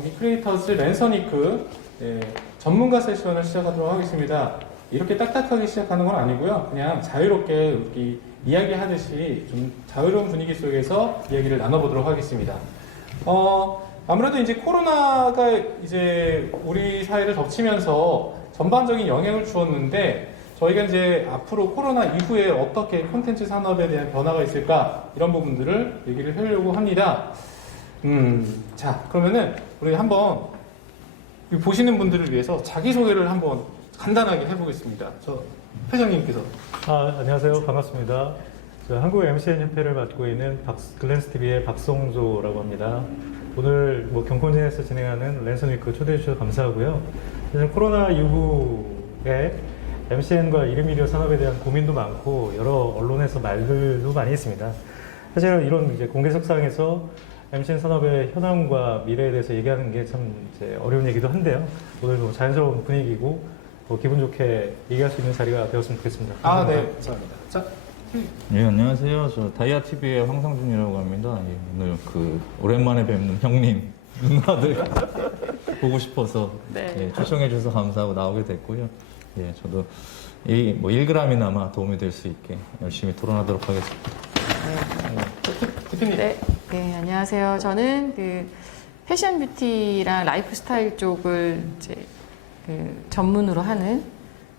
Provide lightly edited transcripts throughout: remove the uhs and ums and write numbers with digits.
경기 크리에이터즈 랜선위크 전문가 세션을 시작하도록 하겠습니다. 이렇게 딱딱하게 시작하는 건 아니고요. 그냥 자유롭게 우리 이야기하듯이 좀 자유로운 분위기 속에서 이야기를 나눠보도록 하겠습니다. 아무래도 이제 코로나가 이제 우리 사회를 덮치면서 전반적인 영향을 주었는데 저희가 이제 앞으로 코로나 이후에 어떻게 콘텐츠 산업에 대한 변화가 있을까 이런 부분들을 얘기를 하려고 합니다. 자, 그러면은 우리 한번 보시는 분들을 위해서 자기소개를 한번 간단하게 해보겠습니다. 저 회장님께서. 안녕하세요. 반갑습니다. 저 한국 MCN 협회를 맡고 있는 글랜스TV의 박성조라고 합니다. 오늘 경콘진에서 진행하는 랜선위크 초대해 주셔서 감사하고요. 요즘 코로나 이후에 MCN과 이름미디어 산업에 대한 고민도 많고 여러 언론에서 말들도 많이 있습니다. 사실은 이런 이제 공개석상에서 MCN 산업의 현황과 미래에 대해서 얘기하는 게 참 어려운 얘기도 한데요. 오늘도 자연스러운 분위기고 기분 좋게 얘기할 수 있는 자리가 되었으면 좋겠습니다. 네, 감사합니다. 자, 예, 안녕하세요. 저 다이아TV의 황상준이라고 합니다. 예, 오늘 오랜만에 뵙는 형님, 누나들 보고 싶어서 예, 초청해 주셔서 감사하고 나오게 됐고요. 예, 저도 1g이나마 도움이 될 수 있게 열심히 토론하도록 하겠습니다. 대표님. 네, 안녕하세요. 저는 패션 뷰티랑 라이프 스타일 쪽을 이제 전문으로 하는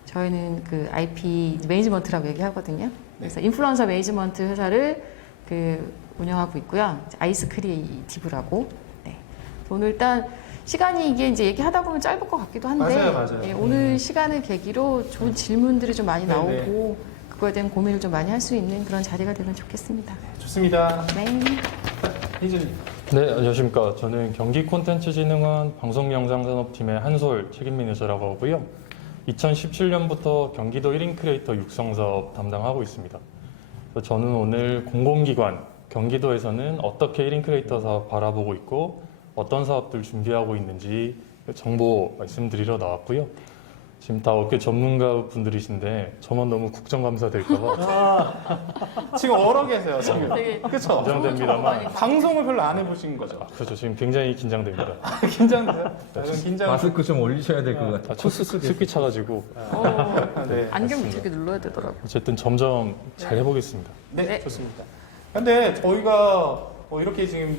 저희는 IP 매니지먼트라고 얘기하거든요. 그래서 인플루언서 매니지먼트 회사를 운영하고 있고요. 아이스 크리에이티브라고. 네. 오늘 일단 시간이 이게 이제 얘기하다 보면 짧을 것 같기도 한데 맞아요. 예, 오늘 시간을 계기로 좋은 질문들이 좀 많이 나오고 네네. 그거에 대한 고민을 좀 많이 할 수 있는 그런 자리가 되면 좋겠습니다. 좋습니다. 네. 혜진님. 네, 안녕하십니까. 저는 경기 콘텐츠진흥원 방송영상산업팀의 한솔 책임 매니저라고 하고요. 2017년부터 경기도 1인 크리에이터 육성 사업 담당하고 있습니다. 그래서 저는 오늘 공공기관, 경기도에서는 어떻게 1인 크리에이터 사업 바라보고 있고 어떤 사업들 준비하고 있는지 정보 말씀드리러 나왔고요. 지금 다 업계 전문가 분들이신데 저만 너무 국정감사 될까봐 지금 얼어 계세요, 지금. 되게 그쵸? 긴장됩니다만. 방송을 별로 안 해보신 거죠? 그렇죠. 지금 굉장히 긴장됩니다. 긴장돼요? 긴장. 마스크 좀 올리셔야 될 것 같아요. 습기 차가지고 네. 안경 이렇게 눌러야 되더라고요. 어쨌든 점점 잘 해보겠습니다. 네, 네. 좋습니다. 근데 저희가 이렇게 지금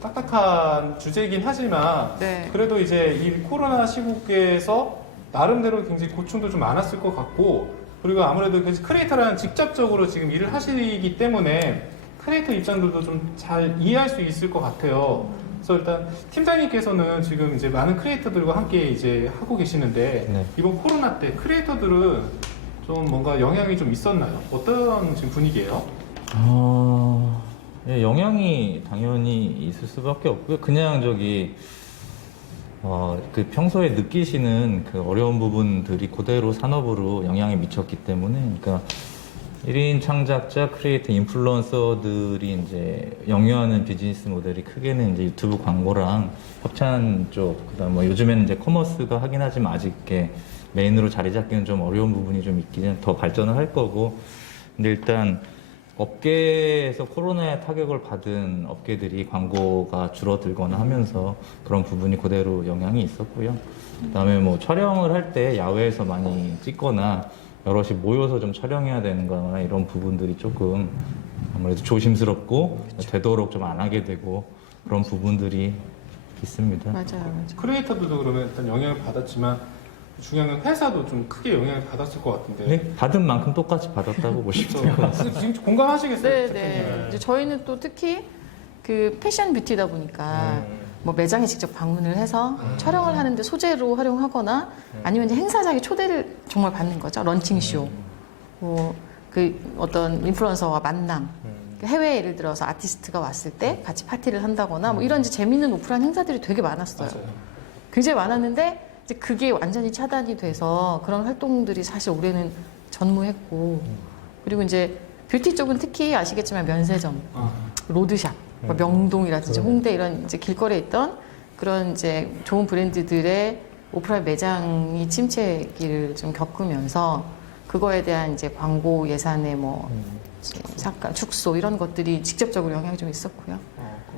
딱딱한 주제이긴 하지만 네. 그래도 이제 이 코로나 시국에서 나름대로 굉장히 고충도 좀 많았을 것 같고 그리고 아무래도 크리에이터랑 직접적으로 지금 일을 하시기 때문에 크리에이터 입장들도 좀 잘 이해할 수 있을 것 같아요. 그래서 일단 팀장님께서는 지금 이제 많은 크리에이터들과 함께 이제 하고 계시는데 네. 이번 코로나 때 크리에이터들은 좀 뭔가 영향이 좀 있었나요? 어떤 지금 분위기예요? 예, 영향이 당연히 있을 수밖에 없고요. 그냥 평소에 느끼시는 어려운 부분들이 그대로 산업으로 영향이 미쳤기 때문에, 그러니까 1인 창작자, 크리에이터, 인플루언서들이 이제 영위하는 비즈니스 모델이 크게는 이제 유튜브 광고랑 협찬 쪽, 그다음 요즘에는 이제 커머스가 하긴 하지만 아직 이렇게 메인으로 자리 잡기는 좀 어려운 부분이 좀 있기는 더 발전을 할 거고, 근데 일단 업계에서 코로나에 타격을 받은 업계들이 광고가 줄어들거나 하면서 그런 부분이 그대로 영향이 있었고요. 그다음에 촬영을 할 때 야외에서 많이 찍거나 여럿이 모여서 좀 촬영해야 되는 거나 이런 부분들이 조금 아무래도 조심스럽고 되도록 좀 안 하게 되고 그런 부분들이 있습니다. 맞아요. 크리에이터들도 그러면 일단 영향을 받았지만 중요한 건 회사도 좀 크게 영향을 받았을 것 같은데. 네, 받은 만큼 똑같이 받았다고 보시면 돼요. 지금 공감하시겠어요? 네. 이제 저희는 또 특히 패션 뷰티다 보니까 매장에 직접 방문을 해서 촬영을 하는데 소재로 활용하거나 아니면 이제 행사장에 초대를 정말 받는 거죠. 런칭쇼, 어떤 인플루언서와 만남, 해외에 예를 들어서 아티스트가 왔을 때 같이 파티를 한다거나 이런 이제 재밌는 오프라인 행사들이 되게 많았어요. 맞아요. 굉장히 많았는데 이제 그게 완전히 차단이 돼서 그런 활동들이 사실 올해는 전무했고 그리고 이제 뷰티 쪽은 특히 아시겠지만 면세점, 로드샵, 명동이라든지 홍대 이런 이제 길거리에 있던 그런 이제 좋은 브랜드들의 오프라인 매장이 침체기를 좀 겪으면서 그거에 대한 이제 광고 예산의 삭감, 축소 이런 것들이 직접적으로 영향이 좀 있었고요.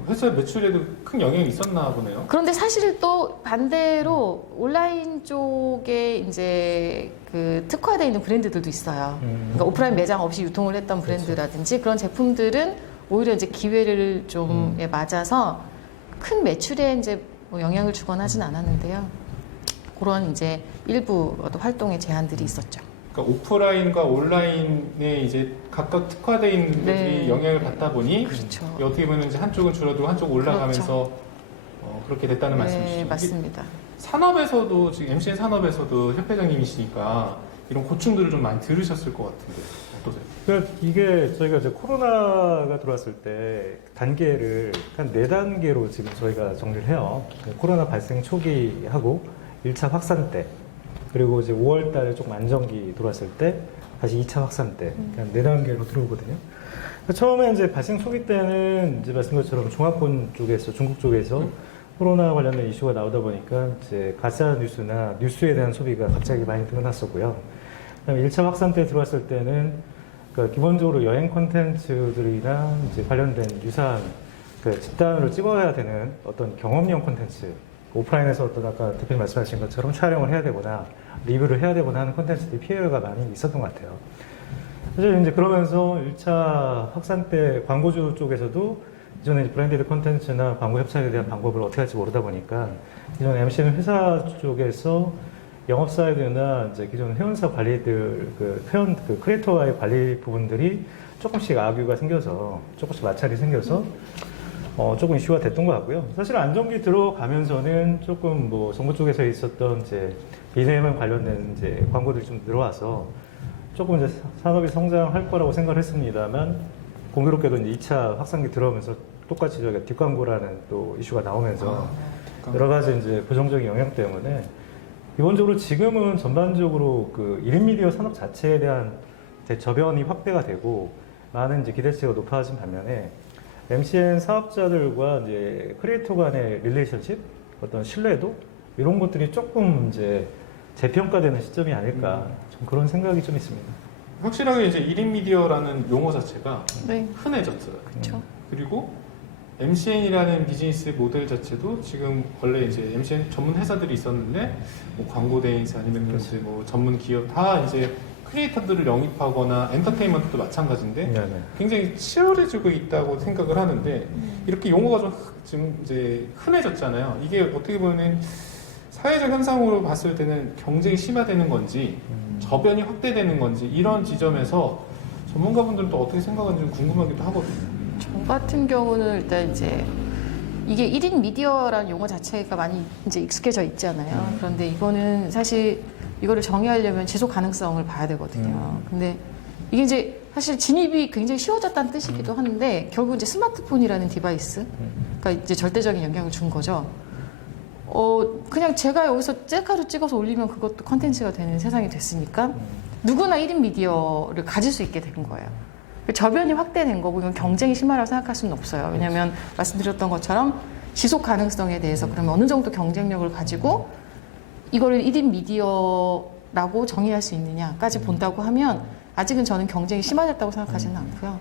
회사 매출에도 큰 영향이 있었나 보네요. 그런데 사실 또 반대로 온라인 쪽에 이제 그 특화되어 있는 브랜드들도 있어요. 그러니까 오프라인 매장 없이 유통을 했던 브랜드라든지 그런 제품들은 오히려 이제 기회를 좀 맞아서 큰 매출에 이제 뭐 영향을 주거나 하진 않았는데요. 그런 이제 일부 활동의 제한들이 있었죠. 그러니까 오프라인과 온라인에 이제 각각 특화되어 있는 분들이 네. 영향을 받다 보니 그렇죠. 어떻게 보면 이제 한쪽은 줄어들고 한쪽 올라가면서 그렇게 됐다는 네, 말씀이시죠. 이게 맞습니다. 산업에서도 지금 MCN 산업에서도 협회장님이시니까 이런 고충들을 좀 많이 들으셨을 것 같은데 어떠세요? 그러니까 이게 저희가 이제 코로나가 들어왔을 때 단계를 한 4단계로 지금 저희가 정리를 해요. 코로나 발생 초기하고 1차 확산 때, 그리고 이제 5월 달에 조금 안정기 들어왔을 때, 다시 2차 확산 때, 그냥 4단계로 들어오거든요. 그러니까 처음에 이제 발생 초기 때는 이제 말씀드린 것처럼 중화권 쪽에서, 중국 쪽에서 코로나 관련된 이슈가 나오다 보니까 이제 가짜 뉴스나 뉴스에 대한 소비가 갑자기 많이 늘어났었고요. 그다음에 1차 확산 때 들어왔을 때는 그러니까 기본적으로 여행 콘텐츠들이나 이제 관련된 유사한 그 집단으로 찍어야 되는 어떤 경험용 콘텐츠, 오프라인에서 어떤 아까 대표님 말씀하신 것처럼 촬영을 해야 되거나 리뷰를 해야 되거나 하는 콘텐츠들이 피해가 많이 있었던 것 같아요. 사실 이제 그러면서 1차 확산 때 광고주 쪽에서도 기존의 브랜디드 콘텐츠나 광고 협찬에 대한 방법을 어떻게 할지 모르다 보니까 기존 MC는 회사 쪽에서 영업 사이드나 이제 기존 회원사 관리들 회원 크리에이터와의 관리 부분들이 조금씩 악유가 생겨서 조금씩 마찰이 생겨서 조금 이슈가 됐던 것 같고요. 사실 안정기 들어가면서는 조금 뭐 정부 쪽에서 있었던 이제 비대면 관련된 이제 광고들이 좀 들어와서 조금 이제 산업이 성장할 거라고 생각을 했습니다만 공교롭게도 이제 2차 확산기 들어오면서 똑같이 저희가 뒷광고라는 또 이슈가 나오면서 여러 가지 이제 부정적인 영향 때문에 기본적으로 지금은 전반적으로 그 1인 미디어 산업 자체에 대한 저변이 확대가 되고 많은 이제 기대치가 높아진 반면에 MCN 사업자들과 이제 크리에이터 간의 릴레이션십, 어떤 신뢰도 이런 것들이 조금 이제 재평가되는 시점이 아닐까 좀 그런 생각이 좀 있습니다. 확실하게 이제 1인 미디어라는 용어 자체가 네, 흔해졌어요. 그렇죠. 그리고 MCN이라는 비즈니스 모델 자체도 지금 원래 이제 MCN 전문 회사들이 있었는데 뭐 광고 대행사 아니면 이제 뭐 전문 기업 다 이제 크리에이터들을 영입하거나 엔터테인먼트도 마찬가지인데 네네. 굉장히 치열해지고 있다고 생각을 하는데 이렇게 용어가 좀 지금 이제 흔해졌잖아요. 이게 어떻게 보면 사회적 현상으로 봤을 때는 경쟁이 심화되는 건지 저변이 확대되는 건지 이런 지점에서 전문가분들은 또 어떻게 생각하는지 궁금하기도 하거든요. 저 같은 경우는 일단 이제 이게 1인 미디어라는 용어 자체가 많이 이제 익숙해져 있잖아요. 그런데 이거는 사실 이거를 정의하려면 지속 가능성을 봐야 되거든요. 근데 이게 이제 사실 진입이 굉장히 쉬워졌다는 뜻이기도 한데 결국 이제 스마트폰이라는 디바이스가 이제 절대적인 영향을 준 거죠. 그냥 제가 여기서 셀카로 찍어서 올리면 그것도 컨텐츠가 되는 세상이 됐으니까 누구나 1인 미디어를 가질 수 있게 된 거예요. 저변이 확대된 거고 이건 경쟁이 심하다고 생각할 수는 없어요. 왜냐하면 말씀드렸던 것처럼 지속 가능성에 대해서 그러면 어느 정도 경쟁력을 가지고 이거를 1인 미디어라고 정의할 수 있느냐까지 본다고 하면 아직은 저는 경쟁이 심화됐다고 생각하지는 않고요.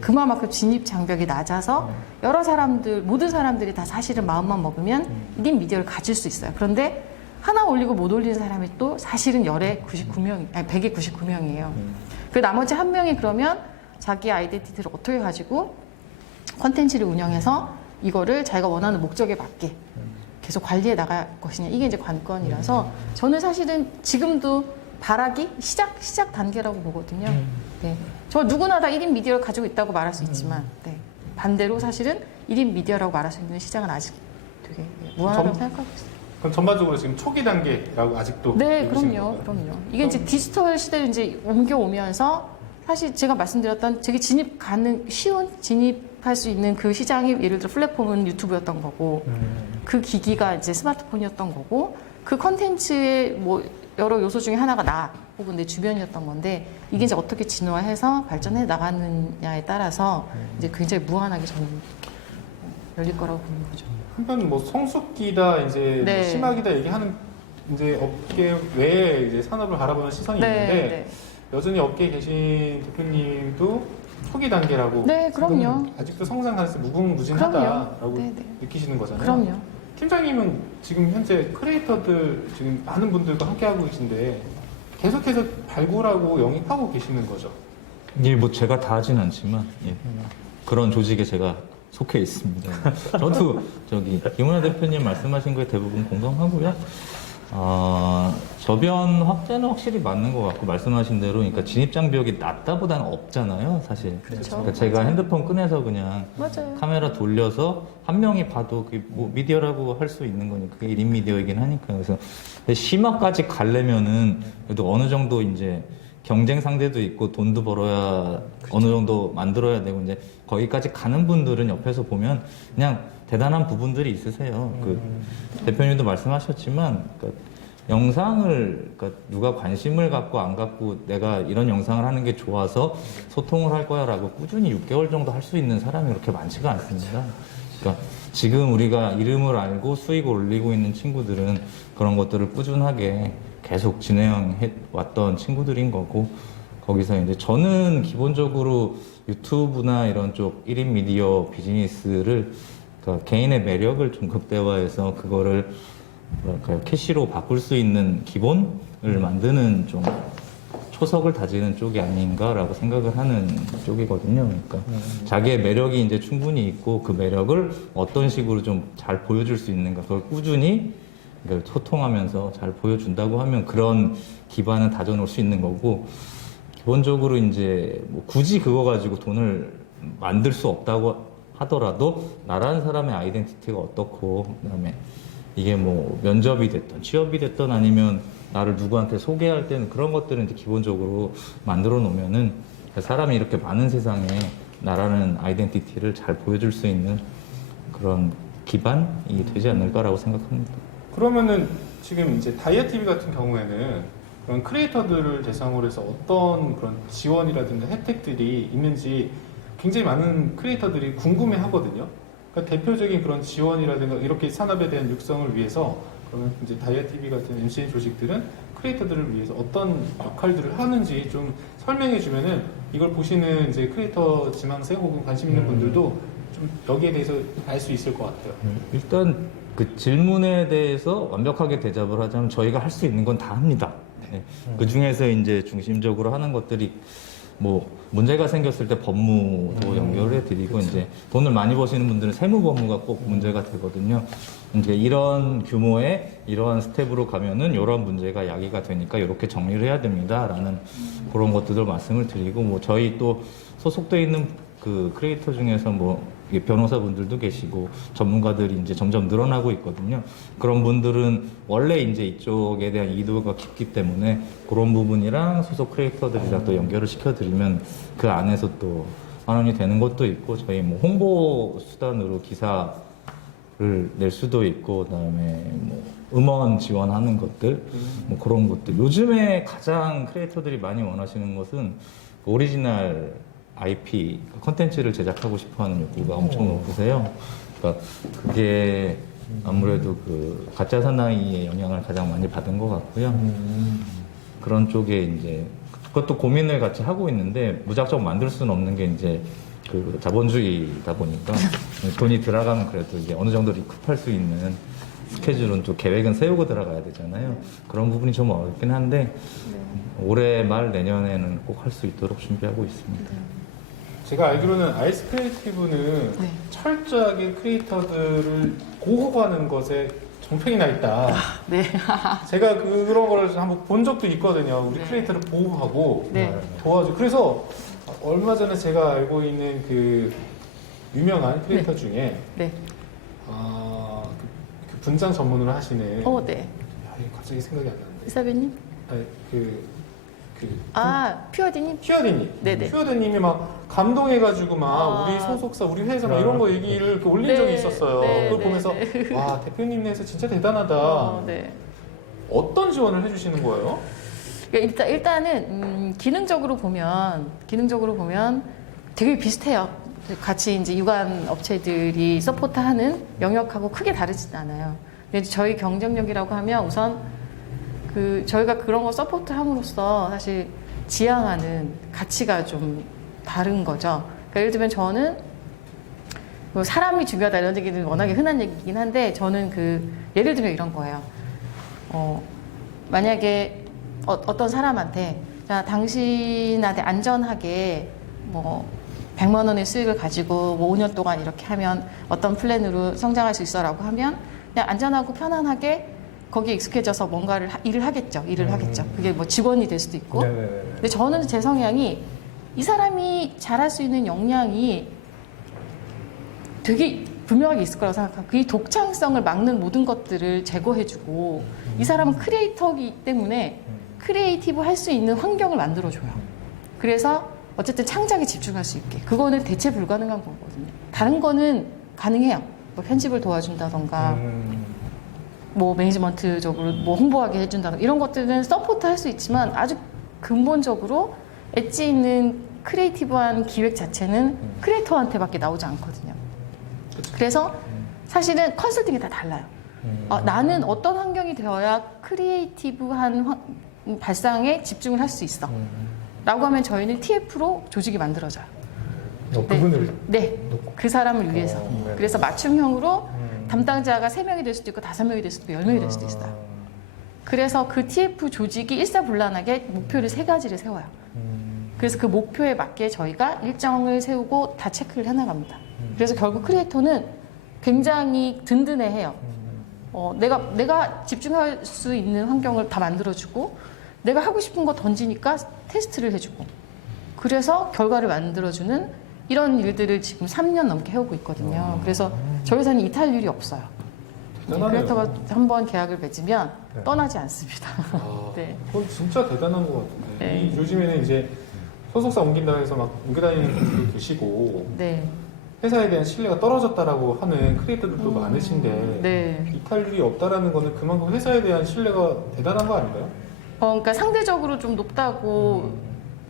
그만큼 진입 장벽이 낮아서 여러 사람들, 모든 사람들이 다 사실은 마음만 먹으면 1인 미디어를 가질 수 있어요. 그런데 하나 올리고 못 올리는 사람이 또 사실은 100에 99명이에요. 그 나머지 한 명이 그러면 자기 아이덴티티를 어떻게 가지고 컨텐츠를 운영해서 이거를 자기가 원하는 목적에 맞게 계속 관리해 나갈 것이냐 이게 이제 관건이라서 저는 사실은 지금도 발악이 시작 단계라고 보거든요. 네. 저 누구나 다 1인 미디어를 가지고 있다고 말할 수 있지만 네. 반대로 사실은 1인 미디어라고 말할 수 있는 시장은 아직 되게 무한하다고 생각하고 있어요. 그럼 전반적으로 지금 초기 단계라고 아직도 네, 보시는 그럼요. 건가요? 그럼요. 이게 이제 디지털 시대로 이제 옮겨오면서 사실 제가 말씀드렸던 되게 쉬운 진입할 수 있는 그 시장이 예를 들어 플랫폼은 유튜브였던 거고 그 기기가 이제 스마트폰이었던 거고 그 컨텐츠의 뭐 여러 요소 중에 하나가 나 혹은 내 주변이었던 건데 이게 이제 어떻게 진화해서 발전해 나가느냐에 따라서 이제 굉장히 무한하게 저는 열릴 거라고 보는 거죠. 한편 뭐 성숙기다 이제 네. 뭐 심하기다 얘기하는 이제 업계 외에 이제 산업을 바라보는 시선이 있는데 여전히 업계에 계신 대표님도 초기 단계라고 네, 그럼요. 아직도 성장 가능성이 무궁무진하다라고 그럼요. 네, 네. 느끼시는 거잖아요. 그럼요. 팀장님은 지금 현재 크리에이터들 지금 많은 분들과 함께 하고 계신데 계속해서 발굴하고 영입하고 계시는 거죠. 예, 뭐 제가 다 하진 않지만 예. 그런 조직에 제가 속해 있습니다. 저도 저기 김은하 대표님 말씀하신 거에 대부분 공감하고요. 저변 확대는 확실히 맞는 것 같고 말씀하신 대로 그러니까 진입 장벽이 낮다보다는 없잖아요, 사실. 그렇죠. 그러니까 제가 핸드폰 꺼내서 그냥 맞아요. 카메라 돌려서 한 명이 봐도 그게 뭐 미디어라고 할 수 있는 거니까 그게 1인 미디어이긴 하니까 그래서 근데 심화까지 가려면은 그래도 어느 정도 이제 경쟁 상대도 있고 돈도 벌어야 어느 정도 만들어야 되고 이제 거기까지 가는 분들은 옆에서 보면 그냥 대단한 부분들이 있으세요. 그 대표님도 말씀하셨지만 그러니까 영상을 그러니까 누가 관심을 갖고 안 갖고 내가 이런 영상을 하는 게 좋아서 소통을 할 거야라고 꾸준히 6개월 정도 할 수 있는 사람이 그렇게 많지가 않습니다. 그러니까 지금 우리가 이름을 알고 수익을 올리고 있는 친구들은 그런 것들을 꾸준하게 계속 진행해 왔던 친구들인 거고 거기서 이제 저는 기본적으로 유튜브나 이런 쪽 1인 미디어 비즈니스를 그러니까 개인의 매력을 좀 극대화해서 그거를 뭐랄까요 캐시로 바꿀 수 있는 기본을 만드는 좀 초석을 다지는 쪽이 아닌가라고 생각을 하는 쪽이거든요. 그러니까 자기의 매력이 이제 충분히 있고 그 매력을 어떤 식으로 좀 잘 보여줄 수 있는가 그걸 꾸준히 그러니까 소통하면서 잘 보여준다고 하면 그런 기반을 다져놓을 수 있는 거고 기본적으로 이제 뭐 굳이 그거 가지고 돈을 만들 수 없다고 하더라도 나라는 사람의 아이덴티티가 어떻고 그다음에 이게 뭐 면접이 됐던 취업이 됐던 아니면 나를 누구한테 소개할 때는 그런 것들은 이제 기본적으로 만들어 놓으면은 사람이 이렇게 많은 세상에 나라는 아이덴티티를 잘 보여줄 수 있는 그런 기반이 되지 않을까라고 생각합니다. 그러면은 지금 이제 다이아 TV 같은 경우에는 그런 크리에이터들을 대상으로 해서 어떤 그런 지원이라든가 혜택들이 있는지 굉장히 많은 크리에이터들이 궁금해 하거든요. 그러니까 대표적인 그런 지원이라든가 이렇게 산업에 대한 육성을 위해서 그러면 이제 다이아 TV 같은 MCN 조직들은 크리에이터들을 위해서 어떤 역할들을 하는지 좀 설명해 주면은 이걸 보시는 이제 크리에이터 지망생 혹은 관심 있는 분들도 좀 여기에 대해서 알 수 있을 것 같아요. 일단 그 질문에 대해서 완벽하게 대답을 하자면 저희가 할 수 있는 건 다 합니다. 네. 그 중에서 이제 중심적으로 하는 것들이 뭐 문제가 생겼을 때 법무도 연결해 드리고 이제 돈을 많이 버시는 분들은 세무법무가 꼭 문제가 되거든요. 이제 이런 규모의 이러한 스텝으로 가면은 이런 문제가 야기가 되니까 이렇게 정리를 해야 됩니다라는 그런 것들을 말씀을 드리고 뭐 저희 또 소속돼 있는 그 크리에이터 중에서 뭐 변호사분들도 계시고 전문가들이 이제 점점 늘어나고 있거든요. 그런 분들은 원래 이제 이쪽에 대한 이도가 깊기 때문에 그런 부분이랑 소속 크리에이터들이랑 또 연결을 시켜드리면 그 안에서 또 환원이 되는 것도 있고 저희 뭐 홍보 수단으로 기사를 낼 수도 있고 그다음에 뭐 음원 지원하는 것들 뭐 그런 것들 요즘에 가장 크리에이터들이 많이 원하시는 것은 오리지널 IP 컨텐츠를 제작하고 싶어하는 욕구가 엄청 높으세요. 그러니까 그게 아무래도 그 가짜 사나이의 영향을 가장 많이 받은 것 같고요. 그런 쪽에 이제 그것도 고민을 같이 하고 있는데 무작정 만들 수는 없는 게 이제 그 자본주의다 보니까 돈이 들어가면 그래도 이제 어느 정도 리쿱할 수 있는 스케줄은 또 계획은 세우고 들어가야 되잖아요. 그런 부분이 좀 어렵긴 한데 올해 말 내년에는 꼭 할 수 있도록 준비하고 있습니다. 제가 알기로는 아이스 크리에이티브는 네. 철저하게 크리에이터들을 보호하는 것에 정평이 나 있다. 네. 제가 그런 거를 한번 본 적도 있거든요. 우리 네. 크리에이터를 보호하고 네. 도와줘. 그래서 얼마 전에 제가 알고 있는 그 유명한 크리에이터 중에 네. 그 분장 전문으로 하시는 네. 야, 이게 갑자기 생각이 안 나는데. 이사배님? 아니, 퓨어디님? 퓨어드님. 네네. 퓨어드님이 막 감동해가지고 막 우리 소속사, 우리 회사 막 이런 거 얘기를 이렇게 올린 네. 적이 있었어요. 네, 그걸 네, 보면서 네. 와 대표님네에서 진짜 대단하다. 네. 어떤 지원을 해주시는 거예요? 그러니까 일단은 기능적으로 보면 되게 비슷해요. 같이 이제 유관 업체들이 서포트하는 영역하고 크게 다르진 않아요. 근데 저희 경쟁력이라고 하면 우선 저희가 그런 거 서포트함으로써 사실 지향하는 가치가 좀 다른 거죠. 그러니까 예를 들면 저는 뭐 사람이 중요하다 이런 얘기는 워낙에 흔한 얘기긴 한데 저는 예를 들면 이런 거예요. 만약에 어떤 사람한테 자, 당신한테 안전하게 뭐 100만 원의 수익을 가지고 뭐 5년 동안 이렇게 하면 어떤 플랜으로 성장할 수 있어라고 하면 그냥 안전하고 편안하게 거기에 익숙해져서 뭔가를 일을 하겠죠. 그게 뭐 직원이 될 수도 있고. 네네네. 근데 저는 제 성향이 이 사람이 잘할 수 있는 역량이 되게 분명하게 있을 거라고 생각하고 그 독창성을 막는 모든 것들을 제거해주고 이 사람은 크리에이터이기 때문에 크리에이티브 할 수 있는 환경을 만들어줘요. 그래서 어쨌든 창작에 집중할 수 있게 그거는 대체 불가능한 거거든요. 다른 거는 가능해요. 뭐 편집을 도와준다던가 뭐 매니지먼트적으로 뭐 홍보하게 해준다던가 이런 것들은 서포트 할 수 있지만 아주 근본적으로 엣지 있는 크리에이티브한 기획 자체는 크리에이터한테밖에 나오지 않거든요. 그래서 사실은 컨설팅이 다 달라요. 나는 어떤 환경이 되어야 크리에이티브한 발상에 집중을 할 수 있어. 라고 하면 저희는 TF로 조직이 만들어져요. 그분을 네. 그 사람을 위해서. 네. 그래서 맞춤형으로 담당자가 3명이 될 수도 있고 5명이 될 수도 있고 10명이 될 수도 있어요. 그래서 그 TF 조직이 일사불란하게 목표를 3가지를 세워요. 그래서 그 목표에 맞게 저희가 일정을 세우고 다 체크를 해나갑니다. 그래서 결국 크리에이터는 굉장히 든든해해요. 내가 집중할 수 있는 환경을 다 만들어주고 내가 하고 싶은 거 던지니까 테스트를 해주고 그래서 결과를 만들어주는 이런 일들을 지금 3년 넘게 해오고 있거든요. 그래서 저희 회사는 이탈률이 없어요. 대단하네요. 크리에이터가 한번 계약을 맺으면 네. 떠나지 않습니다. 아, 네. 그건 진짜 대단한 것 같은데. 네. 요즘에는 이제 소속사 옮긴다고 해서 막 옮겨 다니는 분들도 계시고 네. 회사에 대한 신뢰가 떨어졌다라고 하는 크리에이터들도 많으신데 네. 이탈률이 없다라는 거는 그만큼 회사에 대한 신뢰가 대단한 거 아닌가요? 그러니까 상대적으로 좀 높다고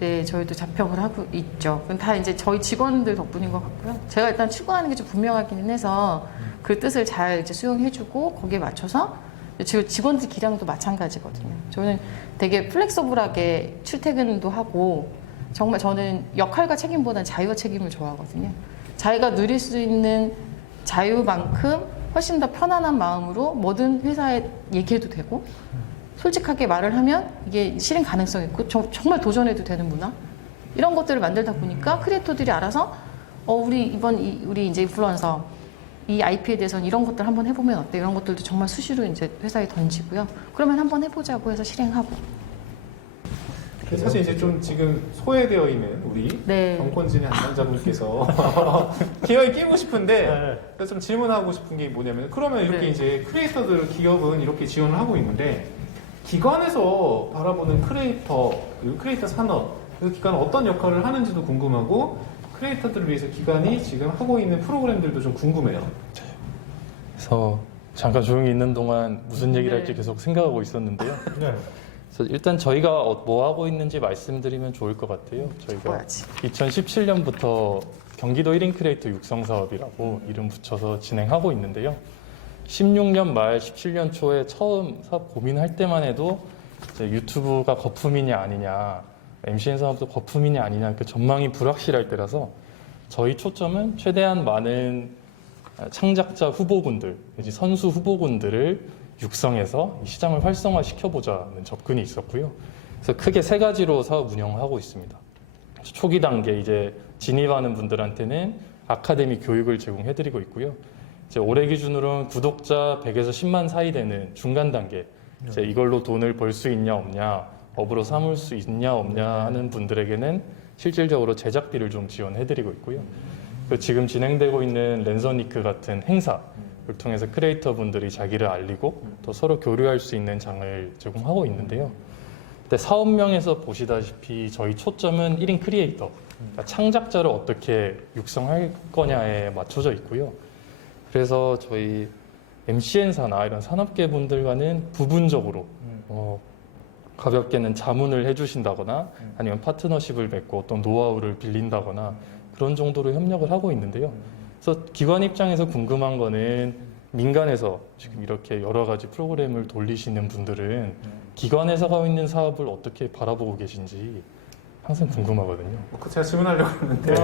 네, 저희도 자평을 하고 있죠. 그건 다 이제 저희 직원들 덕분인 것 같고요. 제가 일단 추구하는 게 좀 분명하기는 해서 그 뜻을 잘 이제 수용해주고 거기에 맞춰서 지금 직원들 기량도 마찬가지거든요. 저는 되게 플렉서블하게 출퇴근도 하고 정말 저는 역할과 책임보다는 자유와 책임을 좋아하거든요. 자기가 누릴 수 있는 자유만큼 훨씬 더 편안한 마음으로 뭐든 회사에 얘기해도 되고 솔직하게 말을 하면 이게 실행 가능성이 있고 정말 도전해도 되는 문화 이런 것들을 만들다 보니까 크리에이터들이 알아서 우리 이제 인플루언서 이 IP에 대해서는 이런 것들 한번 해보면 어때? 이런 것들도 정말 수시로 이제 회사에 던지고요. 그러면 한번 해보자고 해서 실행하고. 사실 이제 좀 지금 소외되어 있는 우리 네. 경권진의 담당자분께서 기업에 끼고 싶은데 네. 그래서 좀 질문하고 싶은 게 뭐냐면 그러면 이렇게 네. 이제 크리에이터들 기업은 이렇게 지원을 하고 있는데 기관에서 바라보는 크리에이터 그리고 크리에이터 산업 그 기관은 어떤 역할을 하는지도 궁금하고 크리에이터들을 위해서 기관이 지금 하고 있는 프로그램들도 좀 궁금해요. 그래서 잠깐 조용히 있는 동안 무슨 얘기를 네. 할지 계속 생각하고 있었는데요. 네. 그래서 일단 저희가 뭐 하고 있는지 말씀드리면 좋을 것 같아요. 저희가 뭐야지. 2017년부터 경기도 1인 크리에이터 육성 사업이라고 이름 붙여서 진행하고 있는데요. 16년 말 17년 초에 처음 사업 고민할 때만 해도 이제 유튜브가 거품이냐 아니냐, MCN 사업도 거품이냐 아니냐 그 전망이 불확실할 때라서 저희 초점은 최대한 많은 창작자 후보군들, 이제 선수 후보군들을 육성해서 이 시장을 활성화시켜보자는 접근이 있었고요. 그래서 크게 3가지로 사업 운영하고 있습니다. 초기 단계 이제 진입하는 분들한테는 아카데미 교육을 제공해드리고 있고요. 이제 올해 기준으로는 구독자 100에서 10만 사이 되는 중간 단계, 이제 이걸로 돈을 벌 수 있냐 없냐, 업으로 삼을 수 있냐 없냐 하는 분들에게는 실질적으로 제작비를 좀 지원해드리고 있고요. 그리고 지금 진행되고 있는 랜선위크 같은 행사를 통해서 크리에이터 분들이 자기를 알리고 또 서로 교류할 수 있는 장을 제공하고 있는데요. 근데 사업명에서 보시다시피 저희 초점은 1인 크리에이터, 그러니까 창작자를 어떻게 육성할 거냐에 맞춰져 있고요. 그래서 저희 MCN사나 이런 산업계 분들과는 부분적으로 가볍게는 자문을 해주신다거나 아니면 파트너십을 맺고 어떤 노하우를 빌린다거나 그런 정도로 협력을 하고 있는데요. 그래서 기관 입장에서 궁금한 거는 민간에서 지금 이렇게 여러 가지 프로그램을 돌리시는 분들은 기관에서 하고 있는 사업을 어떻게 바라보고 계신지 항상 궁금하거든요. 제가 질문하려고 했는데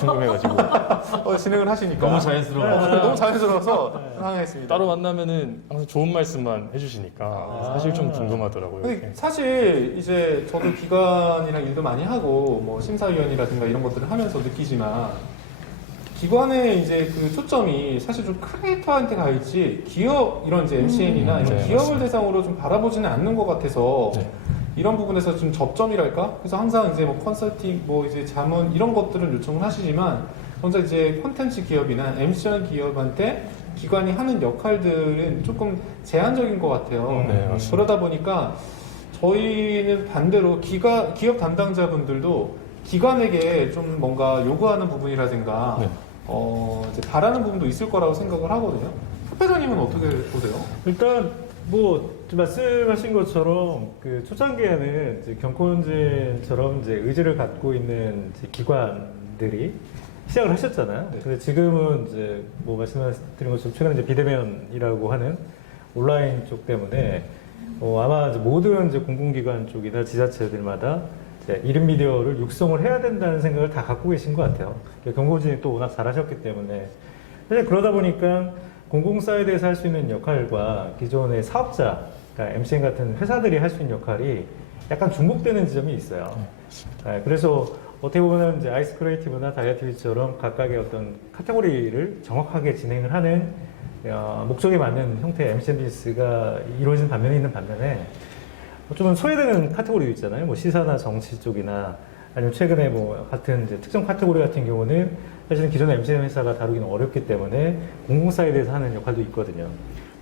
궁금해가지고 진행을 하시니까 너무 자연스러워. 너무 자연스러워서 당황했습니다. 따로 만나면은 항상 좋은 말씀만 해주시니까 사실 좀 궁금하더라고요. 근데 사실 이제 저도 기관이랑 일도 많이 하고 뭐 심사위원이라든가 이런 것들을 하면서 느끼지만 기관의 이제 그 초점이 사실 좀 크리에이터한테 가 있지 기업 이런 이제 MCN이나 이런 네, 기업을 맞습니다. 대상으로 좀 바라보지는 않는 것 같아서 네. 이런 부분에서 좀 접점이랄까? 그래서 항상 이제 뭐 컨설팅, 뭐 이제 자문 이런 것들은 요청을 하시지만 먼저 이제 콘텐츠 기업이나 MCN 기업한테 기관이 하는 역할들은 조금 제한적인 것 같아요. 네, 맞습니다. 그러다 보니까 저희는 반대로 기업 담당자분들도 기관에게 좀 뭔가 요구하는 부분이라든가 네. 이제 바라는 부분도 있을 거라고 생각을 하거든요. 협회장님은 어떻게 보세요? 일단 뭐 말씀하신 것처럼 그 초창기에는 이제 경콘진처럼 이제 의지를 갖고 있는 이제 기관들이 시작을 하셨잖아요. 네. 근데 지금은 이제 뭐 말씀드린 것처럼 최근에 이제 비대면이라고 하는 온라인 쪽 때문에 아마 이제 모든 이제 공공기관 쪽이나 지자체들마다 이제 이름 미디어를 육성을 해야 된다는 생각을 다 갖고 계신 것 같아요. 경콘진이 또 워낙 잘하셨기 때문에 사실 그러다 보니까 공공 사이드에서 할 수 있는 역할과 기존의 사업자, 그러니까 MCN 같은 회사들이 할 수 있는 역할이 약간 중복되는 지점이 있어요. 네, 그래서 어떻게 보면 이제 아이스 크리에이티브나 다이아TV처럼 각각의 어떤 카테고리를 정확하게 진행을 하는 목적에 맞는 형태의 MCN 비즈니스가 이루어진 반면에 있는 반면에 좀 소외되는 카테고리도 있잖아요. 뭐 시사나 정치 쪽이나 아니면 최근에 뭐 같은 이제 특정 카테고리 같은 경우는 사실은 기존의 MCN 회사가 다루기는 어렵기 때문에 공공 사이드에서 하는 역할도 있거든요.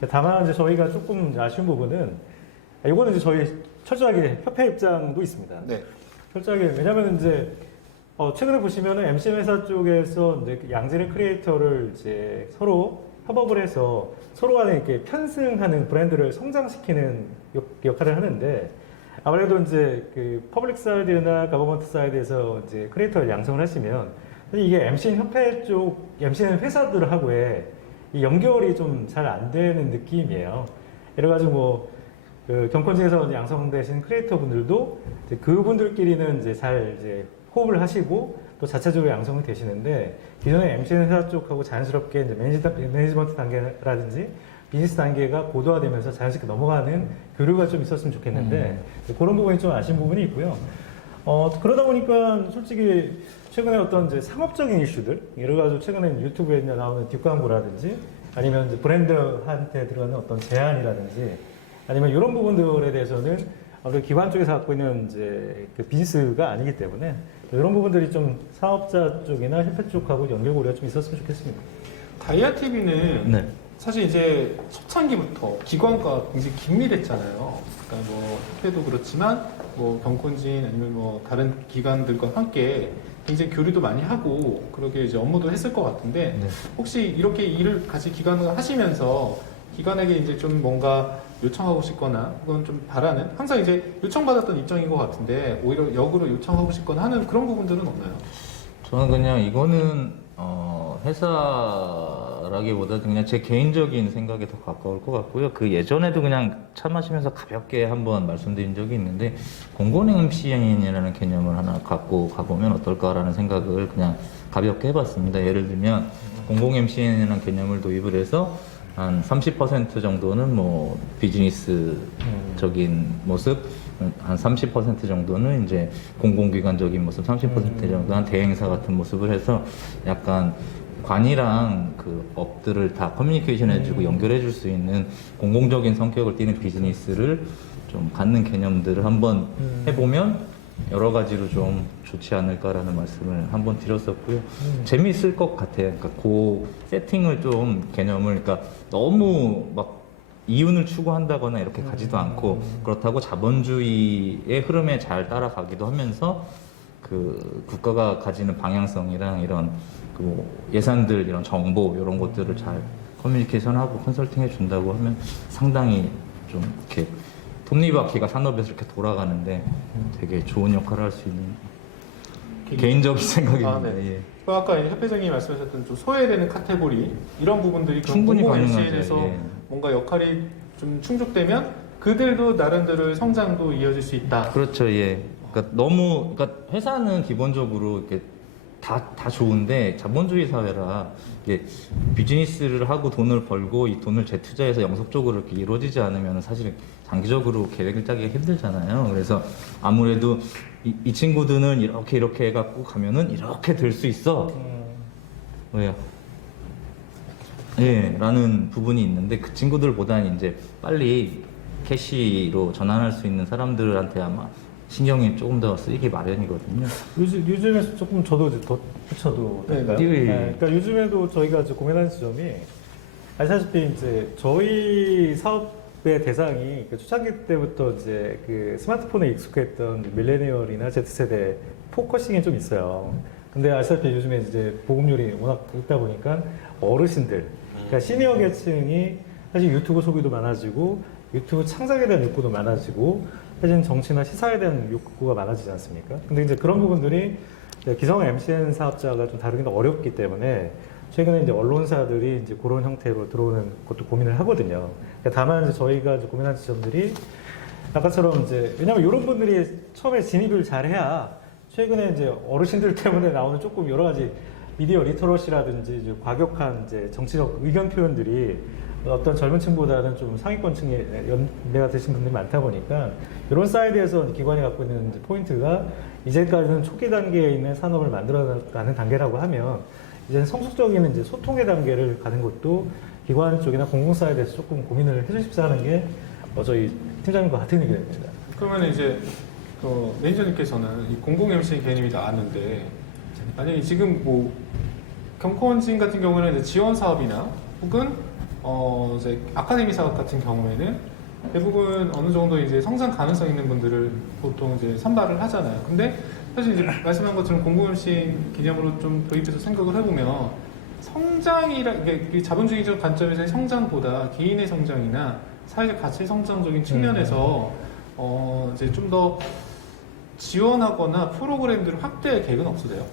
다만 이제 저희가 조금 아쉬운 부분은 이거는 이제 저희 철저하게 협회 입장도 있습니다. 네. 철저하게 왜냐하면 이제 최근에 보시면은 MCN 회사 쪽에서 이제 양질의 크리에이터를 이제 서로 협업을 해서 서로 간에 이렇게 편승하는 브랜드를 성장시키는 역할을 하는데 아무래도 이제 그 퍼블릭 사이드나 가버먼트 사이드에서 이제 크리에이터를 양성을 하시면 사실 이게 MCN 협회 쪽 MCN 회사들하고의 이 연결이 좀 잘 안 되는 느낌이에요. 이래 가지고 뭐 그 경콘진에서 양성되신 크리에이터 분들도 이제 그분들끼리는 이제 잘 이제 호흡을 하시고 또 자체적으로 양성이 되시는데 기존의 MCN 회사 쪽하고 자연스럽게 이제 매니지먼트 단계라든지 비즈니스 단계가 고도화되면서 자연스럽게 넘어가는 교류가 좀 있었으면 좋겠는데 그런 부분이 좀 아쉬운 부분이 있고요. 그러다 보니까 솔직히 최근에 어떤 이제 상업적인 이슈들, 예를 들어서 최근에 유튜브에 나오는 뒷광고라든지 아니면 이제 브랜드한테 들어가는 어떤 제안이라든지 아니면 이런 부분들에 대해서는 아무래도 기관 쪽에서 갖고 있는 이제 그 비즈니스가 아니기 때문에 이런 부분들이 좀 사업자 쪽이나 협회 쪽하고 연결고리가 좀 있었으면 좋겠습니다. 다이아TV는 네. 사실 이제 초창기부터 기관과 굉장히 긴밀했잖아요. 그러니까 뭐 협회도 그렇지만 뭐 경콘진 아니면 뭐 다른 기관들과 함께 굉장히 교류도 많이 하고 그렇게 이제 업무도 했을 것 같은데 네. 혹시 이렇게 일을 같이 기관을 하시면서 기관에게 이제 좀 뭔가 요청하고 싶거나 그건 좀 바라는 항상 이제 요청받았던 입장인 것 같은데 오히려 역으로 요청하고 싶거나 하는 그런 부분들은 없나요? 저는 그냥 이거는 회사라기보다 그냥 제 개인적인 생각에 더 가까울 것 같고요. 그 예전에도 그냥 차 마시면서 가볍게 한번 말씀드린 적이 있는데 공공 MCN이라는 개념을 하나 갖고 가보면 어떨까라는 생각을 그냥 가볍게 해봤습니다. 예를 들면 공공 MCN이라는 개념을 도입을 해서 한 30% 정도는 뭐 비즈니스적인 모습, 한 30% 정도는 이제 공공기관적인 모습, 30% 정도는 대행사 같은 모습을 해서 약간 관이랑 그 업들을 다 커뮤니케이션 해주고 연결해 줄 수 있는 공공적인 성격을 띠는 비즈니스를 좀 갖는 개념들을 한번 해보면 여러 가지로 좀 좋지 않을까라는 말씀을 한번 드렸었고요. 재미있을 것 같아요. 그러니까 그 세팅을 좀 개념을, 그러니까 너무 막 이윤을 추구한다거나 이렇게 가지도 않고 그렇다고 자본주의의 흐름에 잘 따라가기도 하면서 그 국가가 가지는 방향성이랑 이런 그 예산들, 이런 정보 이런 것들을 잘 커뮤니케이션하고 컨설팅 해준다고 하면 상당히 좀 이렇게 톱니바퀴가 산업에서 이렇게 돌아가는데 되게 좋은 역할을 할 수 있는 개인적인 생각입니다. 아, 네. 예. 아까 협회장님이 말씀하셨던 좀 소외되는 카테고리 이런 부분들이 충분히 공공 가능하죠. MCN에서 예. 뭔가 역할이 좀 충족되면 그들도 나름대로 성장도 이어질 수 있다. 그렇죠, 예. 그러니까 너무 그러니까 회사는 기본적으로 이렇게 다 좋은데 자본주의 사회라 이게 비즈니스를 하고 돈을 벌고 이 돈을 재투자해서 영속적으로 이렇게 이루어지지 않으면 사실 장기적으로 계획을 짜기가 힘들잖아요. 그래서 아무래도 이 친구들은 이렇게 해갖고 가면은 이렇게 될 수 있어. 왜요? 예, 라는 부분이 있는데 그 친구들보다는 이제 빨리 캐시로 전환할 수 있는 사람들한테 아마 신경이 조금 더 쓰이기 마련이거든요. 요즘에 조금 저도 이제 더 붙여도 될까요? 네. 그러니까 요즘에도 저희가 이제 고민하는 지점이 아시다시피 이제 저희 사업의 대상이 그 초창기 때부터 이제 그 스마트폰에 익숙했던 밀레니얼이나 Z세대 포커싱이 좀 있어요. 근데 아시다시피 요즘에 이제 보급률이 워낙 있다 보니까 어르신들, 그러니까 시니어 계층이 사실 유튜브 소비도 많아지고 유튜브 창작에 대한 욕구도 많아지고 사실 정치나 시사에 대한 욕구가 많아지지 않습니까? 근데 이제 그런 부분들이 기성 MCN 사업자가 좀 다루기는 어렵기 때문에 최근에 이제 언론사들이 이제 그런 형태로 들어오는 것도 고민을 하거든요. 그러니까 다만 이제 저희가 이제 고민한 지점들이 아까처럼 이제 왜냐면 이런 분들이 처음에 진입을 잘해야 최근에 이제 어르신들 때문에 나오는 조금 여러 가지 미디어 리터러시라든지 이제 과격한 이제 정치적 의견 표현들이 어떤 젊은 층보다는 좀 상위권층에 연배가 되신 분들이 많다 보니까 이런 사이드에서 기관이 갖고 있는 이제 포인트가 이제까지는 초기 단계에 있는 산업을 만들어가는 단계라고 하면 이제는 성숙적인 이제 소통의 단계를 가는 것도 기관 쪽이나 공공 사이드에서 조금 고민을 해주십사 하는 게 저희 팀장님과 같은 의견입니다. 그러면 이제 매니저님께서는 이 공공 MC 개념이 나왔는데 만약에 지금 뭐 경콘진 같은 경우는 이제 지원 사업이나 혹은 이제 아카데미 사업 같은 경우에는 대부분 어느 정도 이제 성장 가능성 있는 분들을 보통 이제 선발을 하잖아요. 근데 사실 이제 말씀한 것처럼 공공 MC 개념으로 좀 도입해서 생각을 해보면 이게 자본주의적 관점에서의 성장보다 개인의 성장이나 사회적 가치 성장적인 측면에서 이제 좀 더 지원하거나 프로그램들을 확대할 계획은 없으세요?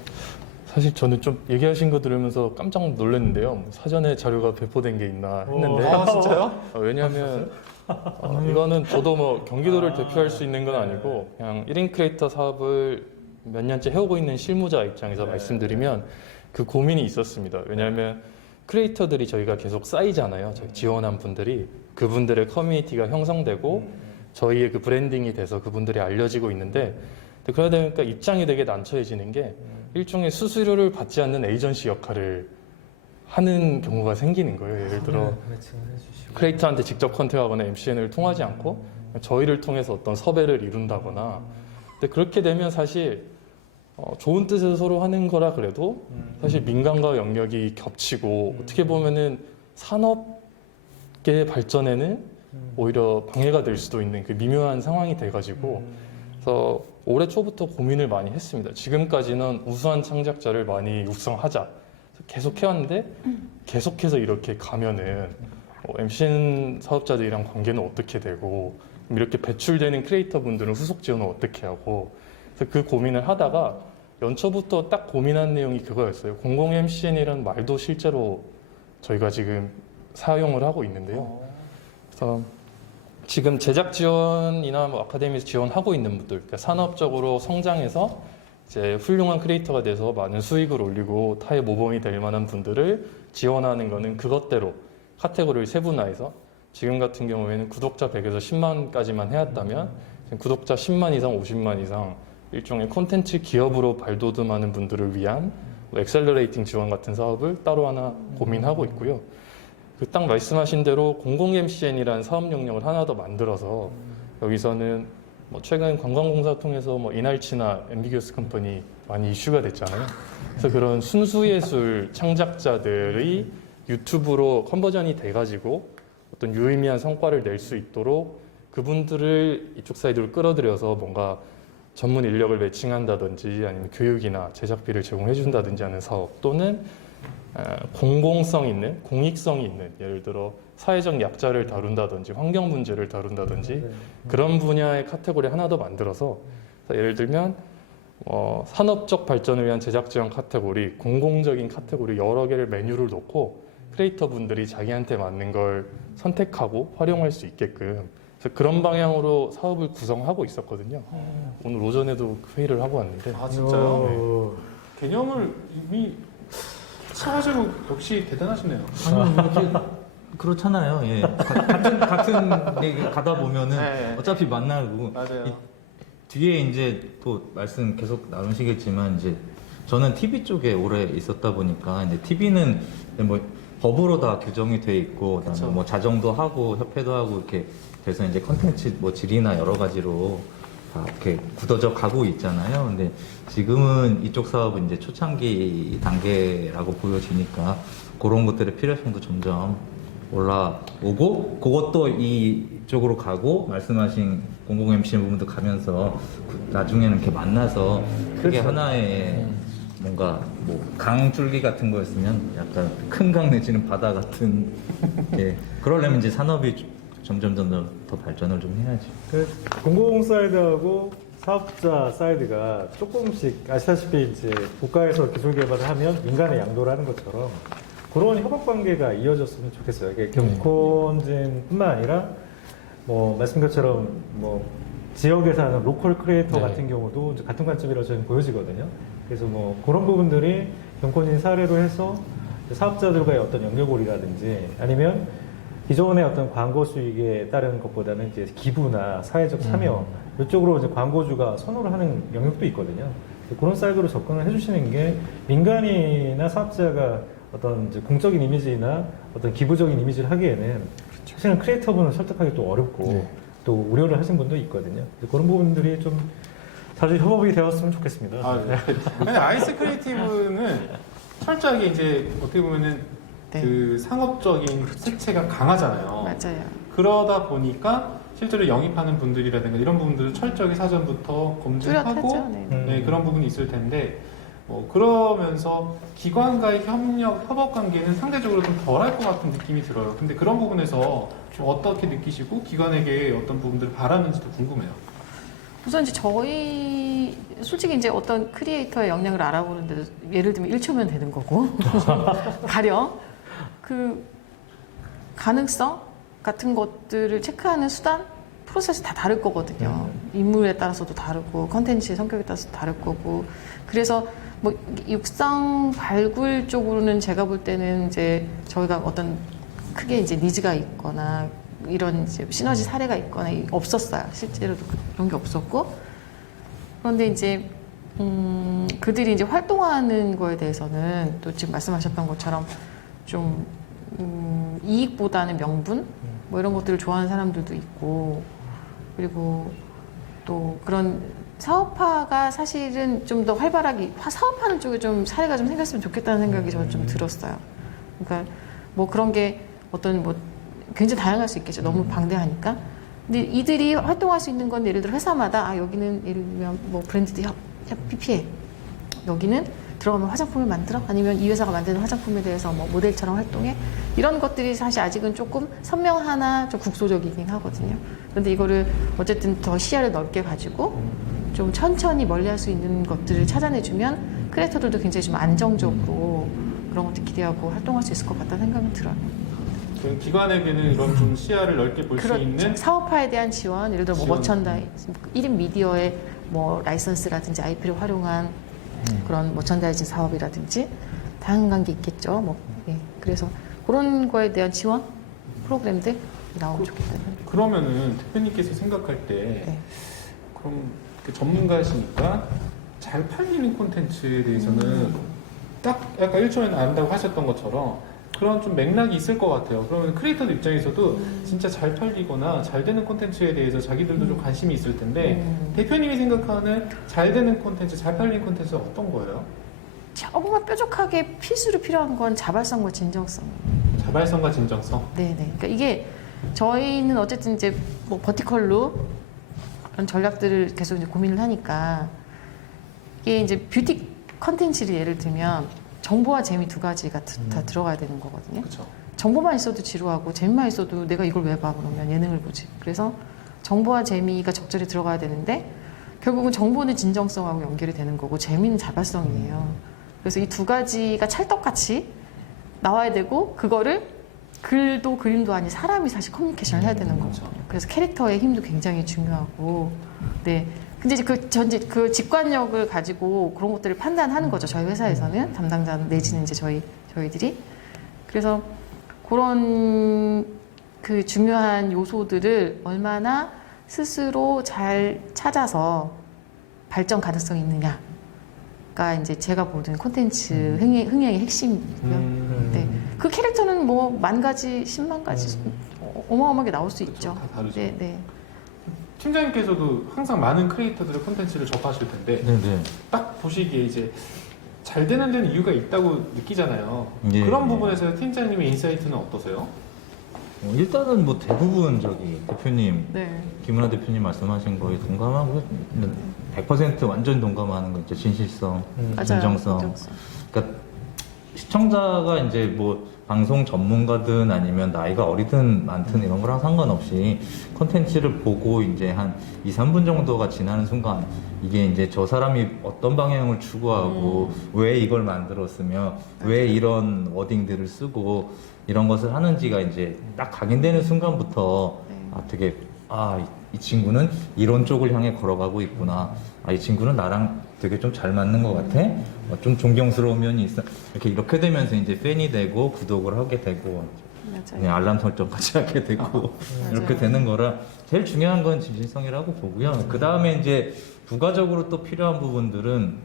사실 저는 좀 얘기하신 거 들으면서 깜짝 놀랐는데요. 뭐 사전에 자료가 배포된 게 있나 했는데. 아, 진짜요? 왜냐하면 이거는 저도 뭐 경기도를 대표할 수 있는 건 아니고 그냥 1인 크리에이터 사업을 몇 년째 해오고 있는 실무자 입장에서 말씀드리면 그 고민이 있었습니다. 왜냐하면 크리에이터들이 저희가 계속 쌓이잖아요. 저희 지원한 분들이 그분들의 커뮤니티가 형성되고 저희의 그 브랜딩이 돼서 그분들이 알려지고 있는데 그러다 보니까 입장이 되게 난처해지는 게 일종의 수수료를 받지 않는 에이전시 역할을 하는 경우가 생기는 거예요. 예를 들어 크리에이터한테 직접 컨택하거나 MCN을 통하지 않고 저희를 통해서 어떤 섭외를 이룬다거나 근데 그렇게 되면 사실 좋은 뜻에서 서로 하는 거라 그래도 사실 민간과 영역이 겹치고 어떻게 보면은 산업계 발전에는 오히려 방해가 될 수도 있는 그 미묘한 상황이 돼가지고 그래서 올해 초부터 고민을 많이 했습니다. 지금까지는 우수한 창작자를 많이 육성하자 계속 해왔는데 계속해서 이렇게 가면은 MCN 사업자들이랑 관계는 어떻게 되고 이렇게 배출되는 크리에이터 분들은 후속 지원을 어떻게 하고 그래서 그 고민을 하다가 연초부터 딱 고민한 내용이 그거였어요. 공공 MCN이라는 말도 실제로 저희가 지금 사용을 하고 있는데요. 그래서 지금 제작 지원이나 뭐 아카데미에서 지원하고 있는 분들, 그러니까 산업적으로 성장해서 이제 훌륭한 크리에이터가 돼서 많은 수익을 올리고 타의 모범이 될 만한 분들을 지원하는 거는 그것대로 카테고리를 세분화해서 지금 같은 경우에는 구독자 100에서 10만까지만 해왔다면 지금 구독자 10만 이상, 50만 이상 일종의 콘텐츠 기업으로 발돋움하는 분들을 위한 뭐 엑셀러레이팅 지원 같은 사업을 따로 하나 고민하고 있고요. 그 딱 말씀하신 대로 공공 MCN이라는 사업 영역을 하나 더 만들어서 여기서는 뭐 최근 관광공사 통해서 뭐 이날치나 앰비규어스 컴퍼니 많이 이슈가 됐잖아요. 그래서 그런 순수예술 창작자들이 유튜브로 컨버전이 돼가지고 어떤 유의미한 성과를 낼 수 있도록 그분들을 이쪽 사이드로 끌어들여서 뭔가 전문 인력을 매칭한다든지 아니면 교육이나 제작비를 제공해 준다든지 하는 사업 또는 공공성 있는, 공익성이 있는 예를 들어 사회적 약자를 다룬다든지 환경 문제를 다룬다든지 그런 분야의 카테고리 하나 더 만들어서 예를 들면 산업적 발전을 위한 제작 지원 카테고리, 공공적인 카테고리 여러 개를 메뉴를 놓고 크리에이터 분들이 자기한테 맞는 걸 선택하고 활용할 수 있게끔 그래서 그런 방향으로 사업을 구성하고 있었거든요. 오늘 오전에도 회의를 하고 왔는데 아 진짜요? 개념을 이미 찾아가지고 역시 대단하시네요. 아니 이렇게 그렇잖아요. 예. 같은 얘기 가다 보면은 네. 어차피 만나고 맞아요. 뒤에 이제 또 말씀 계속 나누시겠지만 이제 저는 TV 쪽에 오래 있었다 보니까 이제 TV는 뭐 법으로 다 규정이 돼 있고 그다음에 그쵸. 뭐 자정도 하고 협회도 하고 이렇게 돼서 이제 컨텐츠 뭐 질이나 여러 가지로 다 이렇게 굳어져 가고 있잖아요. 근데 지금은 이쪽 사업은 이제 초창기 단계라고 보여지니까 그런 것들의 필요성도 점점 올라오고 그것도 이쪽으로 가고 말씀하신 공공 MC 부분도 가면서 나중에는 이렇게 만나서 그게 그렇죠. 하나의 뭔가 뭐 강줄기 같은 거였으면 약간 큰 강 내지는 바다 같은 예 그러려면 이제 산업이 점점 더 발전을 좀 해야지. 그 공공 사이드하고 사업자 사이드가 조금씩 아시다시피 이제 국가에서 기술 개발을 하면 민간에 양도를 하는 것처럼 그런 협업 관계가 이어졌으면 좋겠어요. 이게 경콘진뿐만 아니라 뭐 말씀 것처럼 뭐 지역에 사는 로컬 크리에이터 네. 같은 경우도 이제 같은 관점이라고 저는 보여지거든요. 그래서 뭐 그런 부분들이 경콘진 사례로 해서 사업자들과의 어떤 연결고리라든지 아니면 기존의 어떤 광고 수익에 따른 것보다는 이제 기부나 사회적 참여 이쪽으로 이제 광고주가 선호를 하는 영역도 있거든요. 그런 사이드로 접근을 해주시는 게 민간이나 사업자가 어떤 이제 공적인 이미지나 어떤 기부적인 이미지를 하기에는 사실은 크리에이터분을 설득하기 또 어렵고 네. 또 우려를 하신 분도 있거든요. 그런 부분들이 좀 자주 협업이 되었으면 좋겠습니다. 아, 네. 근데 아이스 크리에이티브는 철저하게 이제 어떻게 보면은 네. 그 상업적인 색채가 강하잖아요. 맞아요. 그러다 보니까 실제로 영입하는 분들이라든가 이런 부분들을 철저하게 사전부터 검증하고 뚜렷하죠. 네. 네, 그런 부분이 있을 텐데 그러면서 기관과의 협업 관계는 상대적으로 좀 덜할 것 같은 느낌이 들어요. 근데 그런 부분에서 좀 어떻게 느끼시고 기관에게 어떤 부분들을 바라는지도 궁금해요. 우선 이제 저희 솔직히 이제 어떤 크리에이터의 역량을 알아보는데도 예를 들면 1초면 되는 거고 가령 그 가능성 같은 것들을 체크하는 수단 프로세스 다 다를 거거든요. 인물에 따라서도 다르고 컨텐츠의 성격에 따라서 다를 거고 그래서 뭐 육성 발굴 쪽으로는 제가 볼 때는 이제 저희가 어떤 크게 이제 니즈가 있거나 이런 이제 시너지 사례가 있거나 없었어요. 실제로도 그런 게 없었고 그런데 이제 그들이 이제 활동하는 거에 대해서는 또 지금 말씀하셨던 것처럼 좀 이익보다는 명분 뭐 이런 것들을 좋아하는 사람들도 있고 그리고 또 그런 사업화가 사실은 좀 더 활발하게 사업하는 쪽에 좀 사례가 좀 생겼으면 좋겠다는 생각이 저는 좀 들었어요. 그러니까 뭐 그런 게 어떤 뭐 굉장히 다양할 수 있겠죠. 너무 방대하니까. 근데 이들이 활동할 수 있는 건 예를 들어 회사마다 여기는 예를 들면 뭐 브랜드 PPL 여기는 들어가면 화장품을 만들어 아니면 이 회사가 만드는 화장품에 대해서 뭐 모델처럼 활동해 이런 것들이 사실 아직은 조금 선명하나 좀 국소적이긴 하거든요. 그런데 이거를 어쨌든 더 시야를 넓게 가지고 좀 천천히 멀리할 수 있는 것들을 찾아내주면 크리에이터들도 굉장히 좀 안정적으로 그런 것들 기대하고 활동할 수 있을 것 같다는 생각은 들어요. 그 기관에게는 이런 좀 시야를 넓게 볼 수 그렇죠. 있는 사업화에 대한 지원, 예를 들어 뭐 지원. 머천다이즈, 1인 미디어의 뭐 라이선스라든지 IP를 활용한 그런 머천다이징 사업이라든지 다양한 게 있겠죠. 뭐 예. 그래서 그런 거에 대한 지원 프로그램들 나오면 좋겠다는. 그러면은 대표님께서 생각할 때 네. 그럼 그 전문가시니까 잘 팔리는 콘텐츠에 대해서는 딱 약간 1초에 안다고 하셨던 것처럼 그런 좀 맥락이 있을 것 같아요. 그러면 크리에이터들 입장에서도 진짜 잘 팔리거나 잘 되는 콘텐츠에 대해서 자기들도 좀 관심이 있을 텐데 대표님이 생각하는 잘 되는 콘텐츠, 잘 팔리는 콘텐츠는 어떤 거예요? 조금만 뾰족하게 필수로 필요한 건 자발성과 진정성. 자발성과 진정성. 네네. 그러니까 이게 저희는 어쨌든 이제 뭐 버티컬로 그런 전략들을 계속 이제 고민을 하니까 이게 이제 뷰티 컨텐츠를 예를 들면 정보와 재미 두 가지가 다 들어가야 되는 거거든요. 그렇죠. 정보만 있어도 지루하고 재미만 있어도 내가 이걸 왜 봐 그러면 예능을 보지. 그래서 정보와 재미가 적절히 들어가야 되는데 결국은 정보는 진정성하고 연결이 되는 거고 재미는 자발성이에요. 그래서 이 두 가지가 찰떡같이 나와야 되고 그거를 글도 그림도 아닌 사람이 사실 커뮤니케이션을 해야 되는 거죠. 그래서 캐릭터의 힘도 굉장히 중요하고, 네. 근데 이제 그 직관력을 가지고 그런 것들을 판단하는 거죠. 저희 회사에서는 담당자 내지는 이제 저희들이. 그래서 그런 그 중요한 요소들을 얼마나 스스로 잘 찾아서 발전 가능성이 있느냐가 이제 제가 보는 콘텐츠 흥행의 핵심이고요. 네. 그 캐릭터는 뭐 10,000가지, 100,000가지 어마어마하게 나올 수 있죠. 다 다르죠. 네, 네. 팀장님께서도 항상 많은 크리에이터들의 콘텐츠를 접하실 텐데 네네. 딱 보시기에 이제 잘 되는 데는 이유가 있다고 느끼잖아요. 예. 그런 부분에서 팀장님의 인사이트는 어떠세요? 일단은 뭐 대부분 대표님, 네. 김은하 대표님 말씀하신 거에 동감하고 100% 완전 동감하는 거 있죠. 진실성, 맞아요. 진정성. 진정성. 그러니까 시청자가 이제 뭐 방송 전문가든 아니면 나이가 어리든 많든 이런 거랑 상관없이 콘텐츠를 보고 이제 한 2, 3분 정도가 지나는 순간 이게 이제 저 사람이 어떤 방향을 추구하고 왜 이걸 만들었으며 왜 이런 워딩들을 쓰고 이런 것을 하는지가 이제 딱 각인되는 순간부터 네. 되게 이 친구는 이런 쪽을 향해 걸어가고 있구나. 이 친구는 나랑 되게 좀 잘 맞는 것 같아. 좀 존경스러운 면이 있어. 이렇게 되면서 이제 팬이 되고 구독을 하게 되고 맞아요. 알람 설정까지 하게 되고 이렇게 되는 거라 제일 중요한 건 진실성이라고 보고요. 그 다음에 이제 부가적으로 또 필요한 부분들은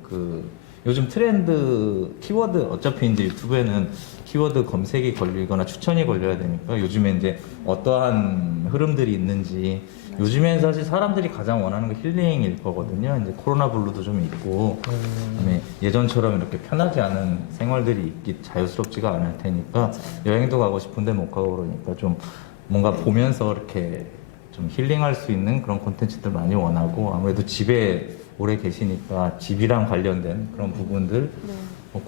요즘 트렌드 키워드 어차피 이제 유튜브에는 키워드 검색이 걸리거나 추천이 걸려야 되니까 요즘에 이제 어떠한 흐름들이 있는지 요즘엔 사실 사람들이 가장 원하는 게 힐링일 거거든요. 이제 코로나 블루도 좀 있고 그다음에 예전처럼 이렇게 편하지 않은 생활들이 있기 자유스럽지가 않을 테니까 여행도 가고 싶은데 못 가고 그러니까 좀 뭔가 보면서 이렇게 좀 힐링할 수 있는 그런 콘텐츠들 많이 원하고 아무래도 집에 오래 계시니까 집이랑 관련된 그런 부분들 네.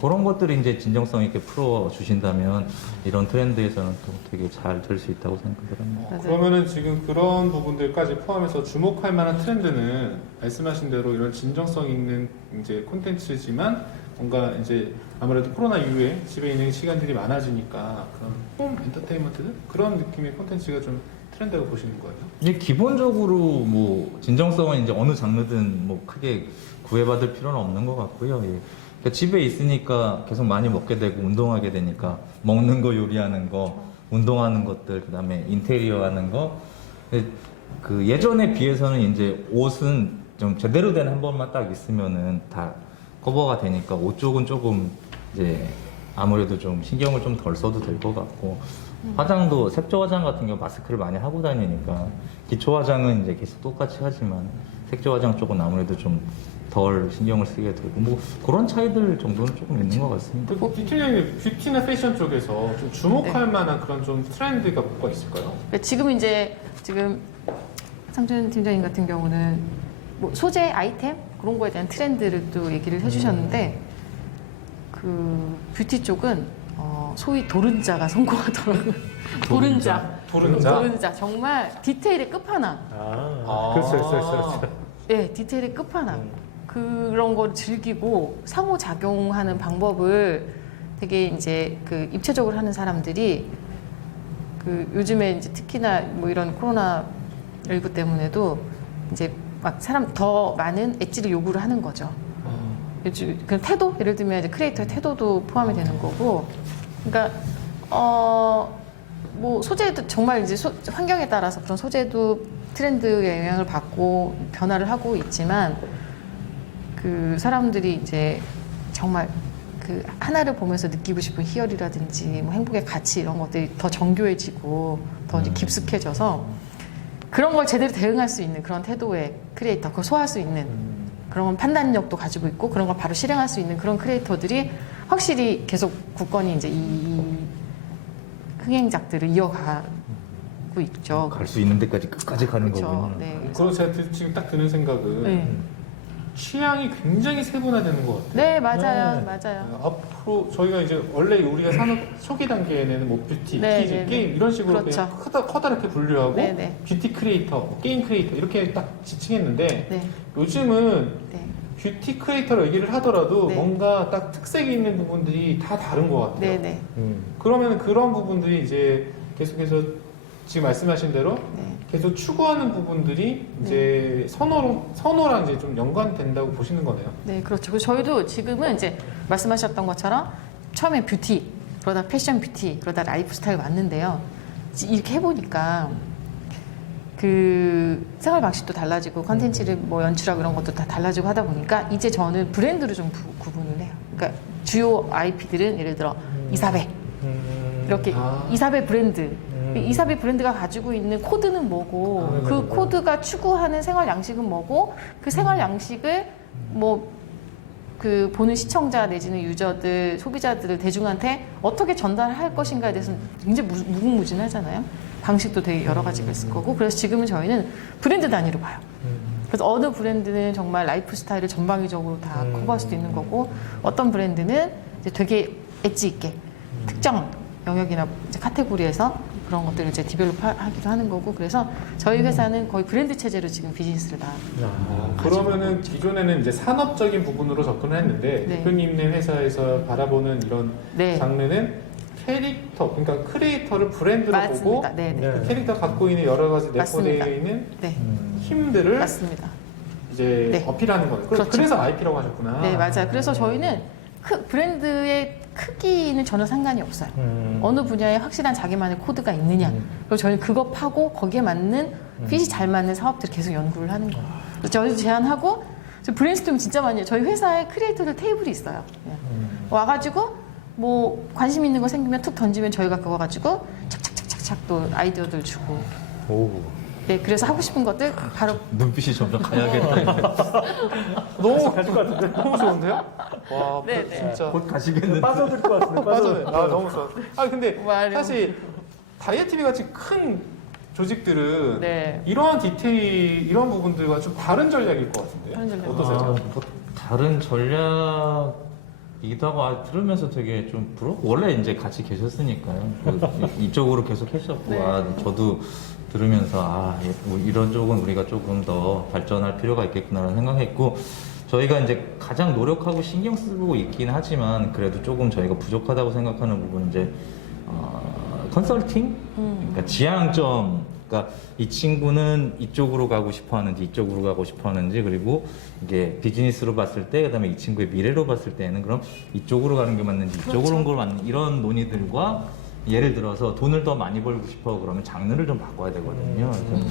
그런 것들이 이제 진정성 있게 풀어 주신다면 이런 트렌드에서는 또 되게 잘 될 수 있다고 생각을 합니다. 맞아요. 그러면은 지금 그런 부분들까지 포함해서 주목할 만한 트렌드는 말씀하신 대로 이런 진정성 있는 이제 콘텐츠지만 뭔가 이제 아무래도 코로나 이후에 집에 있는 시간들이 많아지니까 그런 홈 엔터테인먼트 그런 느낌의 콘텐츠가 좀 트렌드라고 보시는 거예요? 이제 기본적으로 뭐 진정성은 이제 어느 장르든 뭐 크게 구애받을 필요는 없는 것 같고요. 예. 그러니까 집에 있으니까 계속 많이 먹게 되고 운동하게 되니까 먹는 거 요리하는 거, 운동하는 것들, 그다음에 인테리어 하는 거. 그 예전에 비해서는 이제 옷은 좀 제대로 된 한 번만 딱 있으면은 다 커버가 되니까 옷 쪽은 조금 이제 아무래도 좀 신경을 좀 덜 써도 될 것 같고 화장도 색조 화장 같은 경우 마스크를 많이 하고 다니니까 기초 화장은 이제 계속 똑같이 하지만 색조 화장 쪽은 아무래도 좀 덜 신경을 쓰게 되고 뭐 그런 차이들 정도는 조금 있는 것 같습니다. 그 팀장님 뷰티나 패션 쪽에서 좀 주목할 네. 만한 그런 좀 트렌드가 뭐가 있을까요? 그러니까 지금 상준 팀장님 같은 경우는 뭐 소재 아이템 그런 거에 대한 트렌드를 또 얘기를 해주셨는데 그 뷰티 쪽은 소위 도른자가 성공하더라고요. 도른자. 도른자. 정말 디테일의 끝판왕. 그렇죠. 네, 디테일의 끝판왕. 그런 걸 즐기고 상호작용하는 방법을 되게 이제 그 입체적으로 하는 사람들이 그 요즘에 이제 특히나 뭐 이런 코로나19 때문에도 이제 막 더 많은 엣지를 요구를 하는 거죠. 그 태도? 예를 들면 이제 크리에이터의 태도도 포함이 되는 거고, 그러니까 뭐 소재도 정말 이제 환경에 따라서 그런 소재도 트렌드의 영향을 받고 변화를 하고 있지만 그 사람들이 이제 정말 그 하나를 보면서 느끼고 싶은 희열이라든지 뭐 행복의 가치 이런 것들이 더 정교해지고 더 이제 깊숙해져서 그런 걸 제대로 대응할 수 있는 그런 태도의 크리에이터, 그걸 소화할 수 있는 그런 판단력도 가지고 있고 그런 걸 바로 실행할 수 있는 그런 크리에이터들이 확실히 계속 굳건히 이제 이 흥행작들을 이어가고 있죠. 갈 수 있는 데까지 끝까지 가는 그렇죠. 거군요. 네. 그리고 제가 지금 딱 드는 생각은 네. 취향이 굉장히 세분화되는 것 같아요. 네, 맞아요. 네. 맞아요. 앞으로 저희가 이제 원래 우리가 산업 초기 단계에는 뭐 뷰티, 네, 퀴즈, 네, 네. 게임 이런 식으로 그렇죠. 그냥 커다랗게 분류하고 네, 네. 뷰티 크리에이터, 게임 크리에이터 이렇게 딱 지칭했는데 네. 요즘은 네. 뷰티 크리에이터로 얘기를 하더라도 네. 뭔가 딱 특색이 있는 부분들이 다 다른 것 같아요. 네네. 그러면 그런 부분들이 이제 계속해서 지금 말씀하신 대로 네. 계속 추구하는 부분들이 이제 선호랑 이제 좀 연관된다고 보시는 거네요. 네, 그렇죠. 그래서 저희도 지금은 이제 말씀하셨던 것처럼 처음에 뷰티, 그러다 패션 뷰티, 그러다 라이프 스타일 왔는데요. 이렇게 해보니까 그 생활 방식도 달라지고 컨텐츠를 뭐 연출하고 이런 것도 다 달라지고 하다 보니까 이제 저는 브랜드로 좀 구분을 해요. 그러니까 주요 IP들은 예를 들어 이사벨 이렇게 아. 이사벨 브랜드. 이사벨 브랜드가 가지고 있는 코드는 뭐고 그 코드가 추구하는 생활 양식은 뭐고 그 생활 양식을 뭐 그 보는 시청자 내지는 유저들 소비자들 대중한테 어떻게 전달할 것인가에 대해서는 굉장히 무궁무진하잖아요. 방식도 되게 여러 가지가 있을 거고 그래서 지금은 저희는 브랜드 단위로 봐요. 그래서 어느 브랜드는 정말 라이프 스타일을 전방위적으로 다 커버할 수도 있는 거고 어떤 브랜드는 이제 되게 엣지 있게 특정 영역이나 이제 카테고리에서 그런 것들을 이제 디벨롭 하기도 하는 거고 그래서 저희 회사는 거의 브랜드 체제로 지금 비즈니스를 다 그러면은 기존에는 이제 산업적인 부분으로 접근을 했는데 네. 대표님네 회사에서 바라보는 이런 네. 장르는 캐릭터, 그러니까 크리에이터를 브랜드로 보고 맞습니다. 네, 네. 네. 그 캐릭터 갖고 있는 여러 가지 맞습니다. 내포되어 있는 네. 힘들을 맞습니다. 이제 네. 어필하는 거예요. 그렇죠. 그래서 IP라고 하셨구나. 네, 맞아요. 그래서 저희는 브랜드의 크기는 전혀 상관이 없어요. 어느 분야에 확실한 자기만의 코드가 있느냐. 그리고 저희는 그거 파고 거기에 맞는 핏이 잘 맞는 사업들을 계속 연구를 하는 거예요. 그래서 저희도 제안하고 브레인스토밍 진짜 많이 해요. 저희 회사에 크리에이터들 테이블이 있어요. 그냥 와가지고 뭐 관심 있는 거 생기면 툭 던지면 저희가 그거 가지고 착착착착착 또 아이디어들 주고. 오. 네, 그래서 하고 싶은 것들 바로 눈빛이 점점 가야겠다. 너무 가실 것 같은데? 너무 좋은데요? 와, 네, 네. 진짜 곧 가시겠는데. 빠져들 것 같은데? 맞아요. 아, 너무 좋아. 아, 근데 말이요. 사실 다이어트비 같이 큰 조직들은 네. 이러한 디테일, 이런 부분들과 좀 다른 전략일 것 같은데요. 다른 전략. 어떠세요? 뭐 다른 전략이기도 하고 들으면서 되게 좀 원래 이제 같이 계셨으니까요. 이쪽으로 계속 했었고 네. 저도 들으면서 뭐 이런 쪽은 우리가 조금 더 발전할 필요가 있겠구나라는 생각했고 저희가 이제 가장 노력하고 신경 쓰고 있긴 하지만 그래도 조금 저희가 부족하다고 생각하는 부분은 이제 컨설팅? 그러니까 지향점. 그러니까 이 친구는 이쪽으로 가고 싶어 하는지 이쪽으로 가고 싶어 하는지 그리고 이게 비즈니스로 봤을 때 그다음에 이 친구의 미래로 봤을 때는 그럼 이쪽으로 가는 게 맞는지 이쪽으로 가는 걸 맞는 이런 논의들과 예를 들어서 돈을 더 많이 벌고 싶어 그러면 장르를 좀 바꿔야 되거든요. 그래서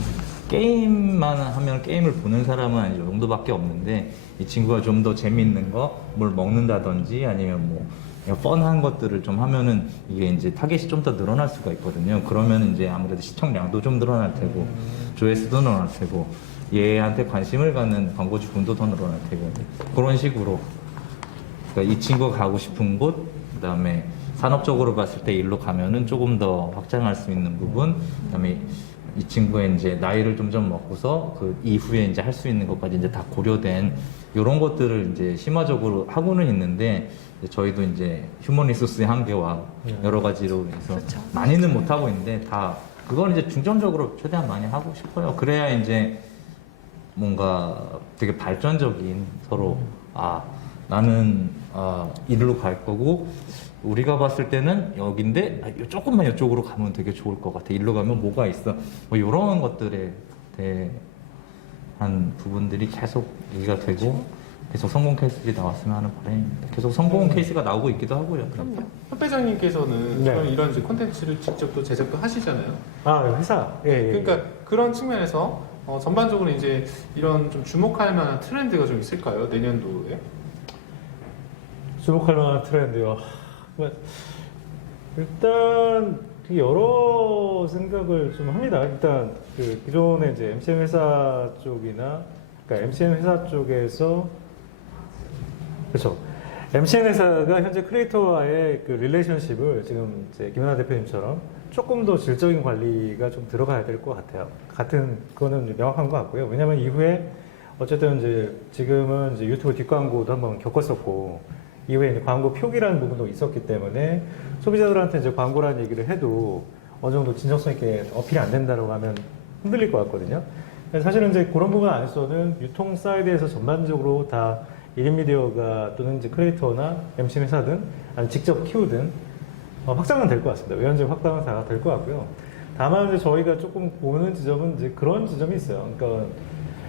게임만 하면 게임을 보는 사람은 한 이 정도밖에 없는데 이 친구가 좀 더 재밌는 거, 뭘 먹는다든지 아니면 뭐 그냥 뻔한 것들을 좀 하면은 이게 이제 타겟이 좀 더 늘어날 수가 있거든요. 그러면 이제 아무래도 시청량도 좀 늘어날 테고 조회수도 늘어날 테고 얘한테 관심을 갖는 광고주분도 더 늘어날 테고 그런 식으로 그러니까 이 친구가 가고 싶은 곳 그다음에 산업적으로 봤을 때 일로 가면은 조금 더 확장할 수 있는 부분, 그다음에 이 친구의 이제 나이를 좀 먹고서 그 이후에 이제 할 수 있는 것까지 이제 다 고려된 이런 것들을 이제 심화적으로 하고는 있는데 저희도 이제 휴먼 리소스의 한계와 여러 가지로 해서 그렇죠. 많이는 못 하고 있는데 다 그건 이제 중점적으로 최대한 많이 하고 싶어요. 그래야 이제 뭔가 되게 발전적인 서로 나는 이리로 갈 거고 우리가 봤을 때는 여긴데 조금만 이쪽으로 가면 되게 좋을 것 같아. 이리로 가면 뭐가 있어. 뭐 이런 것들에 대한 부분들이 계속 얘기가 되고 계속 성공 케이스들이 나왔으면 하는 바람입니다. 계속 성공 케이스가 나오고 있기도 하고요. 그럼요. 협회장님께서는 네. 그럼 이런 이제 콘텐츠를 직접 또 제작도 하시잖아요. 회사. 예, 예. 그러니까 그런 측면에서 전반적으로 이제 이런 좀 주목할 만한 트렌드가 좀 있을까요? 내년도에? 주목할 만한 트렌드요. 일단 여러 생각을 좀 합니다. 일단 그 기존에 이제 MCN 회사 쪽이나 그러니까 MCN 회사 쪽에서 그렇죠. MCN 회사가 현재 크리에이터와의 그 릴레이션십을 지금 이제 김연아 대표님처럼 조금 더 질적인 관리가 좀 들어가야 될 것 같아요. 같은 그거는 명확한 것 같고요. 왜냐하면 이후에 어쨌든 이제 지금은 이제 유튜브 뒷광고도 한번 겪었었고 이후에 이제 광고 표기라는 부분도 있었기 때문에 소비자들한테 이제 광고라는 얘기를 해도 어느 정도 진정성 있게 어필이 안 된다고 하면 흔들릴 것 같거든요. 사실은 이제 그런 부분 안에서는 유통 사이드에서 전반적으로 다 1인 미디어가 또는 이제 크리에이터나 MC 회사든 아니면 직접 키우든 확장은 될 것 같습니다. 외연적 확장은 다 될 것 같고요. 다만 이제 저희가 조금 보는 지점은 이제 그런 지점이 있어요. 그러니까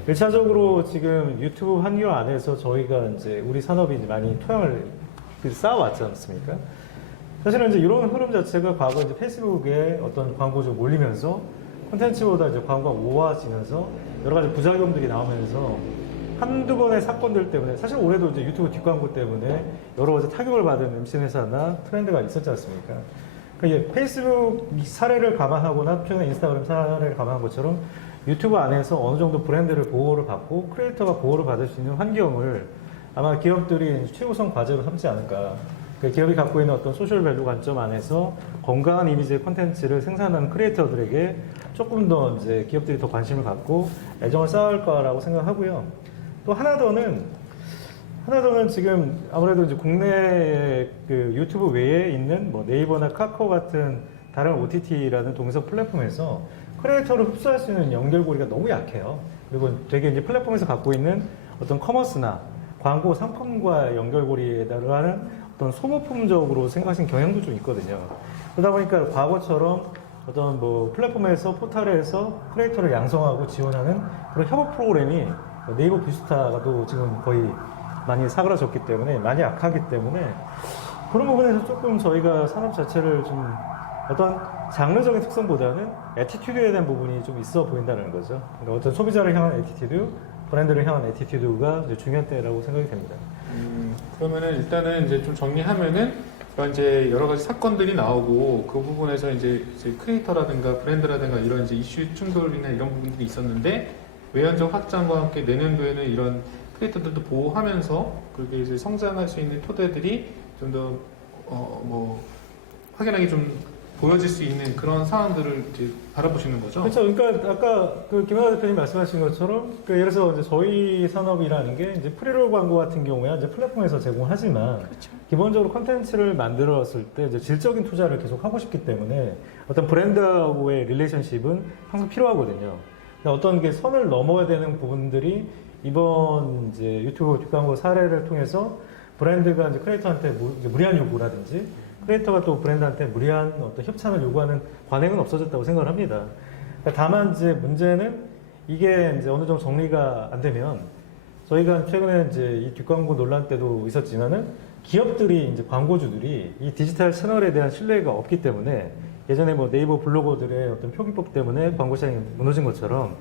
1차적으로 지금 유튜브 환경 안에서 저희가 이제 우리 산업이 이제 많이 토양을 쌓아왔지 않습니까? 사실은 이제 이런 흐름 자체가 과거 이제 페이스북에 어떤 광고를 올리면서 콘텐츠보다 이제 광고가 우아해지면서 여러 가지 부작용들이 나오면서 한두 번의 사건들 때문에 사실 올해도 이제 유튜브 뒷광고 때문에 여러 가지 타격을 받은 MC 회사나 트렌드가 있었지 않습니까? 그러니까 이게 페이스북 사례를 감안하거나 최근 인스타그램 사례를 감안한 것처럼 유튜브 안에서 어느 정도 브랜드를 보호를 받고 크리에이터가 보호를 받을 수 있는 환경을 아마 기업들이 최우선 과제로 삼지 않을까. 그러니까 기업이 갖고 있는 어떤 소셜 밸류 관점 안에서 건강한 이미지의 콘텐츠를 생산하는 크리에이터들에게 조금 더 이제 기업들이 더 관심을 갖고 애정을 쌓을 거라고 생각하고요. 또 하나 더는 지금 아무래도 이제 국내 그 유튜브 외에 있는 뭐 네이버나 카카오 같은 다른 OTT라는 동서 플랫폼에서 크리에이터를 흡수할 수 있는 연결고리가 너무 약해요. 그리고 되게 이제 플랫폼에서 갖고 있는 어떤 커머스나 광고 상품과 연결고리에 따른 어떤 소모품적으로 생각하시는 경향도 좀 있거든요. 그러다 보니까 과거처럼 어떤 뭐 플랫폼에서 포털에서 크리에이터를 양성하고 지원하는 그런 협업 프로그램이 네이버 비스타도 지금 거의 많이 사그라졌기 때문에 많이 약하기 때문에 그런 부분에서 조금 저희가 산업 자체를 좀 어떤 장르적인 특성보다는 애티튜드에 대한 부분이 좀 있어 보인다는 거죠. 그러니까 어떤 소비자를 향한 애티튜드, 브랜드를 향한 애티튜드가 이제 중요한 때라고 생각이 됩니다. 그러면은 일단은 이제 좀 정리하면은 그런 이제 여러 가지 사건들이 나오고 그 부분에서 이제 크리에이터라든가 브랜드라든가 이런 이제 이슈 충돌이나 이런 부분들이 있었는데 외연적 확장과 함께 내년도에는 이런 크리에이터들도 보호하면서 그렇게 이제 성장할 수 있는 토대들이 좀 더 뭐 확연하게 좀 보여질 수 있는 그런 상황들을 이제 바라보시는 거죠. 그렇죠. 그러니까 아까 그 김하나 대표님 말씀하신 것처럼 예를 들어서 이제 저희 산업이라는 게 이제 프리롤 광고 같은 경우에 이제 플랫폼에서 제공하지만 그렇죠. 기본적으로 콘텐츠를 만들었을 때 이제 질적인 투자를 계속 하고 싶기 때문에 어떤 브랜드하고의 릴레이션십은 항상 필요하거든요. 근데 어떤 게 선을 넘어야 되는 부분들이 이번 이제 유튜브 뒷광고 사례를 통해서 브랜드가 이제 크리에이터한테 무리한 요구라든지 크리에이터가 또 브랜드한테 무리한 어떤 협찬을 요구하는 관행은 없어졌다고 생각을 합니다. 그러니까 다만 이제 문제는 이게 이제 어느 정도 정리가 안 되면 저희가 최근에 이제 이 뒷광고 논란 때도 있었지만은 기업들이 이제 광고주들이 이 디지털 채널에 대한 신뢰가 없기 때문에 예전에 뭐 네이버 블로거들의 어떤 표기법 때문에 광고 시장이 무너진 것처럼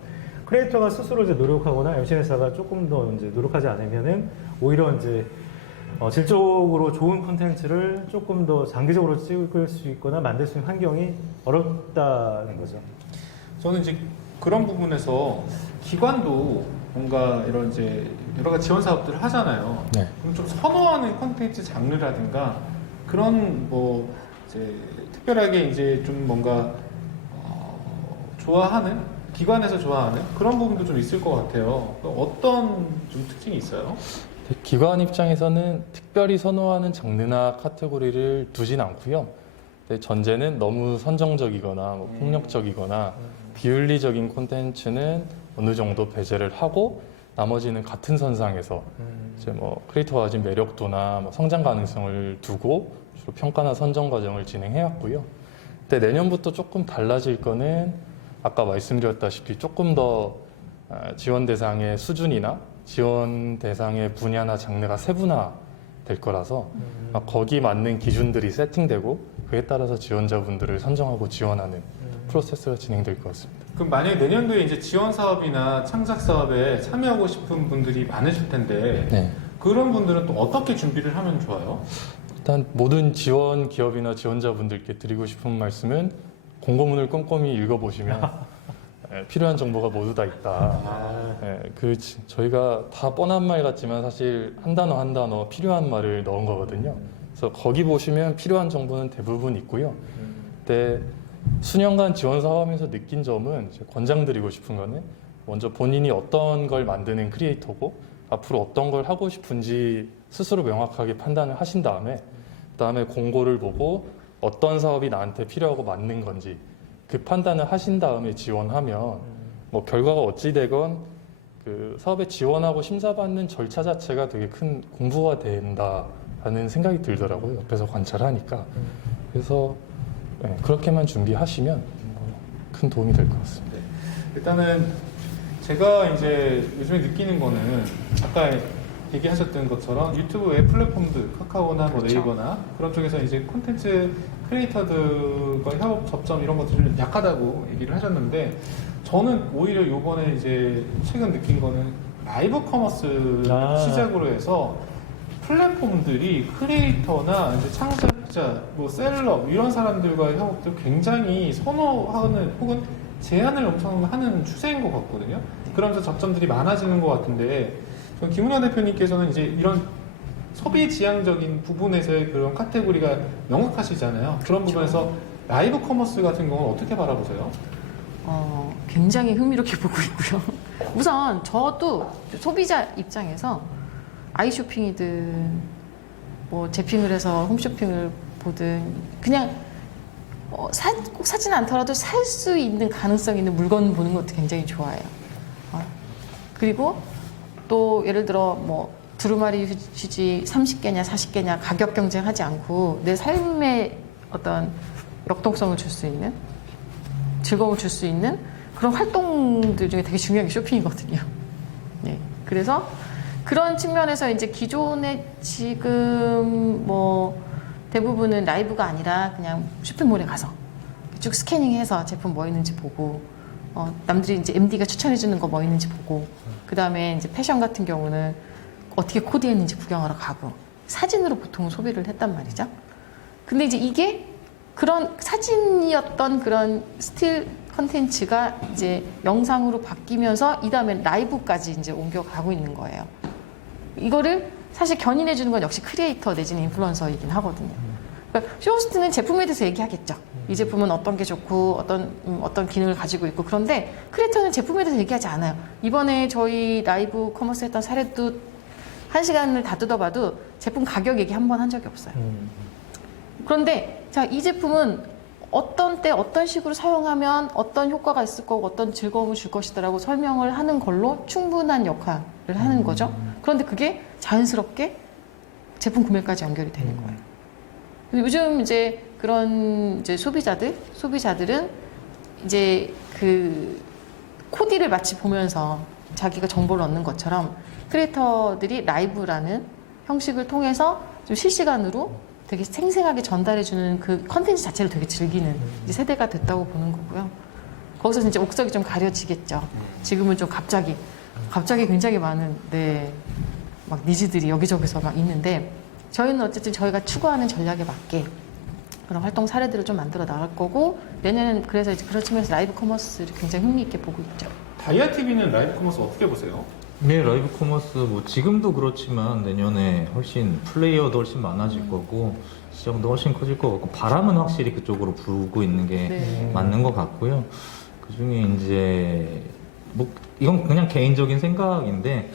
크리에이터가 스스로 이제 노력하거나 MC 회사가 조금 더 이제 노력하지 않으면은 오히려 이제 질적으로 좋은 콘텐츠를 조금 더 장기적으로 찍을 수 있거나 만들 수 있는 환경이 어렵다는 거죠. 저는 이제 그런 부분에서 기관도 뭔가 이런 이제 여러 가지 지원 사업들을 하잖아요. 네. 그럼 좀 선호하는 콘텐츠 장르라든가 그런 뭐 이제 특별하게 이제 좀 뭔가 좋아하는 기관에서 좋아하는 그런 부분도 좀 있을 것 같아요. 어떤 좀 특징이 있어요? 기관 입장에서는 특별히 선호하는 장르나 카테고리를 두진 않고요. 근데 전제는 너무 선정적이거나 뭐 폭력적이거나 비윤리적인 콘텐츠는 어느 정도 배제를 하고 나머지는 같은 선상에서 이제 뭐 크리에이터가 가진 매력도나 뭐 성장 가능성을 두고 주로 평가나 선정 과정을 진행해 왔고요. 근데 내년부터 조금 달라질 거는 아까 말씀드렸다시피 조금 더 지원 대상의 수준이나 지원 대상의 분야나 장르가 세분화 될 거라서 거기 맞는 기준들이 세팅되고 그에 따라서 지원자분들을 선정하고 지원하는 프로세스가 진행될 것 같습니다. 그럼 만약에 내년도에 이제 지원 사업이나 창작 사업에 참여하고 싶은 분들이 많으실 텐데 네. 그런 분들은 또 어떻게 준비를 하면 좋아요? 일단 모든 지원 기업이나 지원자분들께 드리고 싶은 말씀은 공고문을 꼼꼼히 읽어보시면 필요한 정보가 모두 다 있다. 저희가 다 뻔한 말 같지만 사실 한 단어 한 단어 필요한 말을 넣은 거거든요. 그래서 거기 보시면 필요한 정보는 대부분 있고요. 근데 수년간 지원 사업하면서 느낀 점은 권장드리고 싶은 거는 먼저 본인이 어떤 걸 만드는 크리에이터고 앞으로 어떤 걸 하고 싶은지 스스로 명확하게 판단을 하신 다음에 그다음에 공고를 보고 어떤 사업이 나한테 필요하고 맞는 건지 그 판단을 하신 다음에 지원하면 뭐 결과가 어찌 되건 그 사업에 지원하고 심사받는 절차 자체가 되게 큰 공부가 된다라는 생각이 들더라고요. 옆에서 관찰하니까. 그래서 네, 그렇게만 준비하시면 큰 도움이 될 것 같습니다. 일단은 제가 이제 요즘에 느끼는 거는 아까 얘기하셨던 것처럼 유튜브 웹 플랫폼들 카카오나 뭐 그렇죠. 네이버나 그런 쪽에서 이제 콘텐츠 크리에이터들과 협업 접점 이런 것들을 약하다고 얘기를 하셨는데 저는 오히려 요번에 이제 최근 느낀 거는 라이브 커머스 아. 시작으로 해서 플랫폼들이 크리에이터나 이제 창작자, 뭐 셀럽 이런 사람들과의 협업도 굉장히 선호하는 혹은 제안을 엄청 하는 추세인 것 같거든요. 그러면서 접점들이 많아지는 것 같은데 김은하 대표님께서는 이제 이런 소비 지향적인 부분에서의 그런 카테고리가 명확하시잖아요. 그런 부분에서 라이브 커머스 같은 경우는 어떻게 바라보세요? 굉장히 흥미롭게 보고 있고요. 우선 저도 소비자 입장에서 아이쇼핑이든 뭐 재핑을 해서 홈쇼핑을 보든 그냥 꼭 사지는 않더라도 살 수 있는 가능성 있는 물건 보는 것도 굉장히 좋아해요. 그리고 또 예를 들어 뭐 두루마리 휴지 30개냐 40개냐 가격 경쟁하지 않고 내 삶에 어떤 역동성을 줄 수 있는 즐거움을 줄 수 있는 그런 활동들 중에 되게 중요한 게 쇼핑이거든요. 네. 그래서 그런 측면에서 이제 기존에 지금 뭐 대부분은 라이브가 아니라 그냥 쇼핑몰에 가서 쭉 스캐닝해서 제품 뭐 있는지 보고 남들이 이제 MD가 추천해주는 거 뭐 있는지 보고 그 다음에 이제 패션 같은 경우는 어떻게 코디했는지 구경하러 가고 사진으로 보통 소비를 했단 말이죠. 근데 이제 이게 그런 사진이었던 그런 스틸 컨텐츠가 이제 영상으로 바뀌면서 이 다음에 라이브까지 이제 옮겨가고 있는 거예요. 이거를 사실 견인해 주는 건 역시 크리에이터 내지는 인플루언서이긴 하거든요. 그러니까 쇼호스트는 제품에 대해서 얘기하겠죠. 이 제품은 어떤 게 좋고 어떤 기능을 가지고 있고 그런데 크리에이터는 제품에 대해서 얘기하지 않아요. 이번에 저희 라이브 커머스 했던 사례도 1시간을 다 뜯어봐도 제품 가격 얘기 한 번 한 적이 없어요. 그런데 자, 이 제품은 어떤 때 어떤 식으로 사용하면 어떤 효과가 있을 거고 어떤 즐거움을 줄 것이다라고 설명을 하는 걸로 충분한 역할을 하는 거죠. 그런데 그게 자연스럽게 제품 구매까지 연결이 되는 거예요. 요즘 이제 그런 이제 소비자들은 이제 그 코디를 마치 보면서 자기가 정보를 얻는 것처럼 크리에이터들이 라이브라는 형식을 통해서 좀 실시간으로 되게 생생하게 전달해주는 그 컨텐츠 자체를 되게 즐기는 이제 세대가 됐다고 보는 거고요. 거기서 이제 옥석이 좀 가려지겠죠. 지금은 좀 갑자기 굉장히 많은 막 니즈들이 여기저기서 막 있는데 저희는 어쨌든 저희가 추구하는 전략에 맞게 그런 활동 사례들을 좀 만들어 나갈 거고 내년에는 그래서 이제 그런 측면에서 라이브 커머스를 굉장히 흥미있게 보고 있죠. 다이아 TV는 라이브 커머스 어떻게 보세요? 네, 라이브 커머스 뭐 지금도 그렇지만 내년에 훨씬 플레이어도 훨씬 많아질 거고 시장도 훨씬 커질 것 같고 바람은 확실히 그쪽으로 불고 있는 게 네. 맞는 것 같고요. 그중에 이제 뭐 이건 그냥 개인적인 생각인데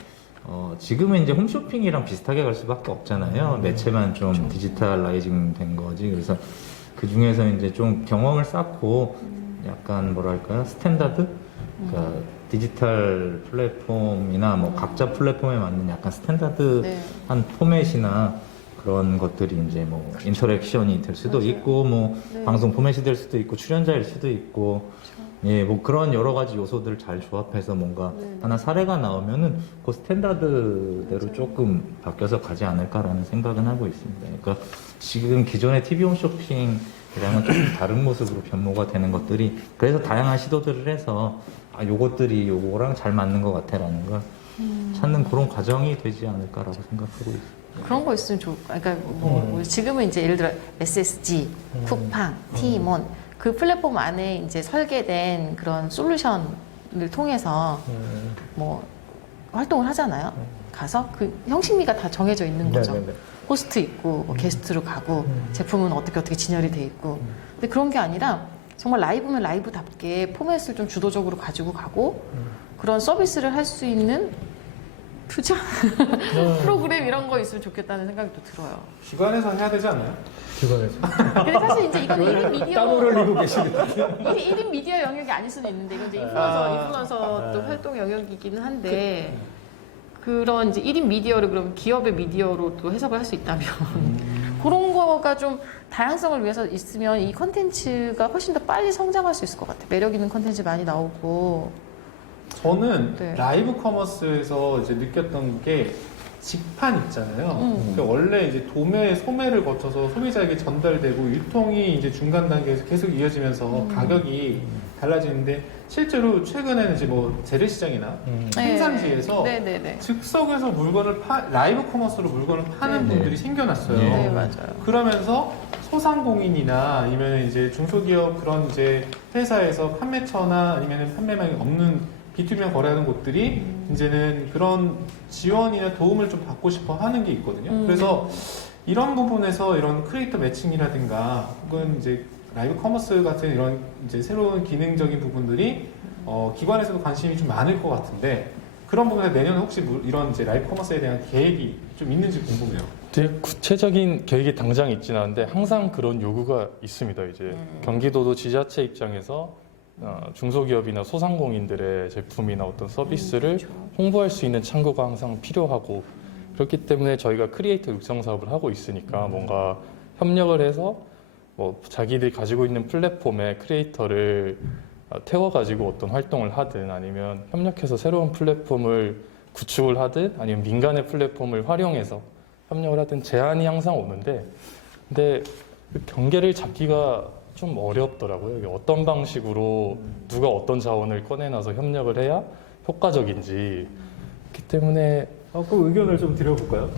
지금은 이제 홈쇼핑이랑 비슷하게 갈 수밖에 없잖아요. 매체만 좀 디지털라이징 된 거지. 그래서 그 중에서 이제 좀 경험을 쌓고 약간 뭐랄까요 스탠다드, 그러니까 디지털 플랫폼이나 뭐 각자 플랫폼에 맞는 약간 스탠다드한 포맷이나 그런 것들이 이제 뭐 인터랙션이 될 수도 맞아요. 있고 뭐 네. 방송 포맷이 될 수도 있고 출연자일 수도 있고 예, 뭐 그런 여러 가지 요소들을 잘 조합해서 뭔가 네. 하나 사례가 나오면은 그 스탠다드대로 맞아요. 조금 바뀌어서 가지 않을까라는 생각은 하고 있습니다. 그러니까 지금 기존의 TV 홈쇼핑이랑은 조금 다른 모습으로 변모가 되는 것들이 그래서 다양한 시도들을 해서 요것들이 요거랑 잘 맞는 것 같아라는 걸 찾는 그런 과정이 되지 않을까라고 생각하고 있습니다. 그런 거 있으면 좋을 거. 그러니까 뭐 지금은 이제 예를 들어 SSG, 쿠팡, 티몬 그 플랫폼 안에 이제 설계된 그런 솔루션을 통해서 뭐 활동을 하잖아요. 가서 그 형식미가 다 정해져 있는 거죠. 네네네. 호스트 있고 뭐 게스트로 가고 제품은 어떻게 진열이 돼 있고. 근데 그런 게 아니라 정말 라이브면 라이브답게 포맷을 좀 주도적으로 가지고 가고 그런 서비스를 할 수 있는 투자 프로그램 이런 거 있으면 좋겠다는 생각이 또 들어요. 기관에서 해야 되지 않나요? 기관에서 근데 사실 이제 이건 1인 미디어 땀 흘리고 계시는 1인 미디어 영역이 아닐 수도 있는데 이건 이제 인플루언서 또 활동 영역이기는 한데 그런 이제 1인 미디어를 그럼 기업의 미디어로 또 해석을 할 수 있다면 그런 거가 좀 다양성을 위해서 있으면 이 컨텐츠가 훨씬 더 빨리 성장할 수 있을 것 같아요. 매력 있는 컨텐츠 많이 나오고 저는 네. 라이브 커머스에서 이제 느꼈던 게 직판 있잖아요. 그러니까 원래 이제 도매, 소매를 거쳐서 소비자에게 전달되고 유통이 이제 중간 단계에서 계속 이어지면서 가격이 달라지는데 실제로 최근에는 이제 뭐 재래시장이나 생산지에서 네네네. 즉석에서 물건을 라이브 커머스로 물건을 파는 네. 분들이 생겨났어요. 네, 맞아요. 그러면서 소상공인이나 아니면 이제 중소기업 그런 이제 회사에서 판매처나 아니면 판매망이 없는 B2B만 거래하는 곳들이 이제는 그런 지원이나 도움을 좀 받고 싶어 하는 게 있거든요. 그래서 이런 부분에서 이런 크리에이터 매칭이라든가 혹은 이제 라이브 커머스 같은 이런 이제 새로운 기능적인 부분들이 기관에서도 관심이 좀 많을 것 같은데 그런 부분에 내년에 혹시 이런 이제 라이브 커머스에 대한 계획이 좀 있는지 궁금해요. 되게 구체적인 계획이 당장 있지는 않은데 항상 그런 요구가 있습니다. 이제 경기도도 지자체 입장에서 중소기업이나 소상공인들의 제품이나 어떤 서비스를 홍보할 수 있는 창구가 항상 필요하고 그렇기 때문에 저희가 크리에이터 육성 사업을 하고 있으니까 뭔가 협력을 해서 뭐 자기들이 가지고 있는 플랫폼에 크리에이터를 태워가지고 어떤 활동을 하든 아니면 협력해서 새로운 플랫폼을 구축을 하든 아니면 민간의 플랫폼을 활용해서 협력을 하든 제안이 항상 오는데 근데 그 경계를 잡기가 좀 어렵더라고요. 이게 어떤 방식으로 누가 어떤 자원을 꺼내놔서 협력을 해야 효과적인지 그렇기 때문에 그 의견을 좀 드려볼까요?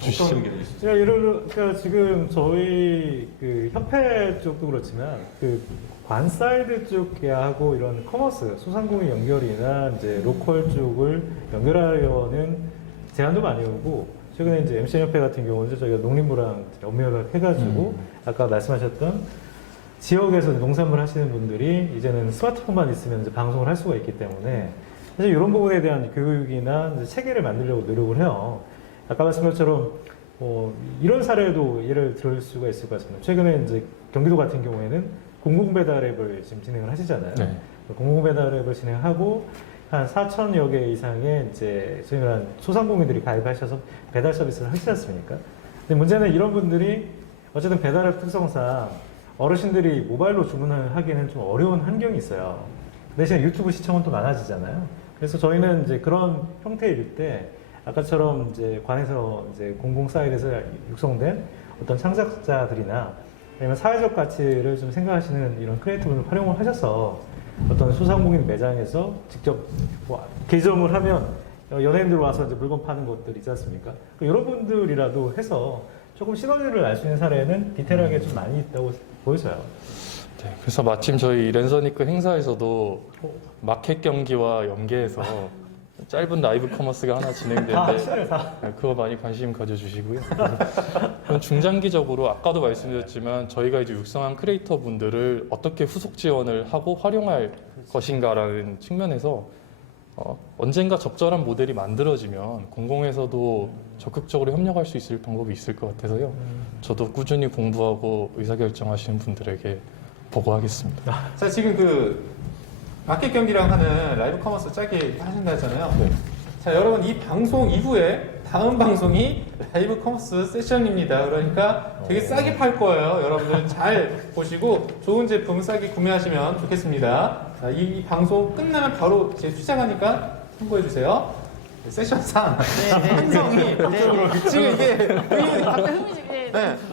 주시죠. 그러니까 지금 저희 그 협회 쪽도 그렇지만 그 관 사이드 쪽하고 이런 커머스 소상공인 연결이나 이제 로컬 쪽을 연결하려는 제안도 많이 오고 최근에 이제 MCN 협회 같은 경우는 저희가 농림부랑 연결을 해가지고 아까 말씀하셨던 지역에서 농산물 하시는 분들이 이제는 스마트폰만 있으면 이제 방송을 할 수가 있기 때문에 사실 이런 부분에 대한 교육이나 이제 체계를 만들려고 노력을 해요. 아까 말씀한 것처럼 이런 사례도 예를 들 수가 있을 것 같습니다. 최근에 이제 경기도 같은 경우에는 공공배달앱을 지금 진행을 하시잖아요. 네. 공공배달앱을 진행하고 한 4천여 개 이상의 이제 저희가 소상공인들이 가입하셔서 배달 서비스를 하시지 않습니까? 근데 문제는 이런 분들이 어쨌든 배달앱 특성상 어르신들이 모바일로 주문을 하기에는 좀 어려운 환경이 있어요. 대신에 유튜브 시청은 또 많아지잖아요. 그래서 저희는 이제 그런 형태일 때 아까처럼 이제 관에서 이제 공공 사이트에서 육성된 어떤 창작자들이나 아니면 사회적 가치를 좀 생각하시는 이런 크리에이터분을 활용을 하셔서 어떤 소상공인 매장에서 직접 뭐 개점을 하면 연예인들 와서 이제 물건 파는 곳들 있지 않습니까? 여러분들이라도 해서 조금 시너지를 날 수 있는 사례는 디테일하게 좀 많이 있다고 보여져요. 네, 그래서 마침 저희 랜서니크 행사에서도 마켓 경기와 연계해서 짧은 라이브 커머스가 하나 진행되는데 네, 그거 많이 관심 가져주시고요. 그럼 중장기적으로 아까도 말씀드렸지만 저희가 이제 육성한 크리에이터 분들을 어떻게 후속 지원을 하고 활용할 것인가라는 측면에서 언젠가 적절한 모델이 만들어지면 공공에서도 적극적으로 협력할 수 있을 방법이 있을 것 같아서요. 저도 꾸준히 공부하고 의사결정하시는 분들에게 보고하겠습니다. 자, 지금 그 마켓 경기랑 하는 라이브 커머스 짧게 하신다 했잖아요. 네. 자, 여러분 이 방송 이후에 다음 방송이 라이브 커머스 세션입니다. 그러니까 되게 싸게 팔 거예요. 여러분들 잘 보시고 좋은 제품 싸게 구매하시면 좋겠습니다. 자, 이 방송 끝나면 바로 이제 시작하니까 참고해 주세요. 세션상 한성이 지금 이게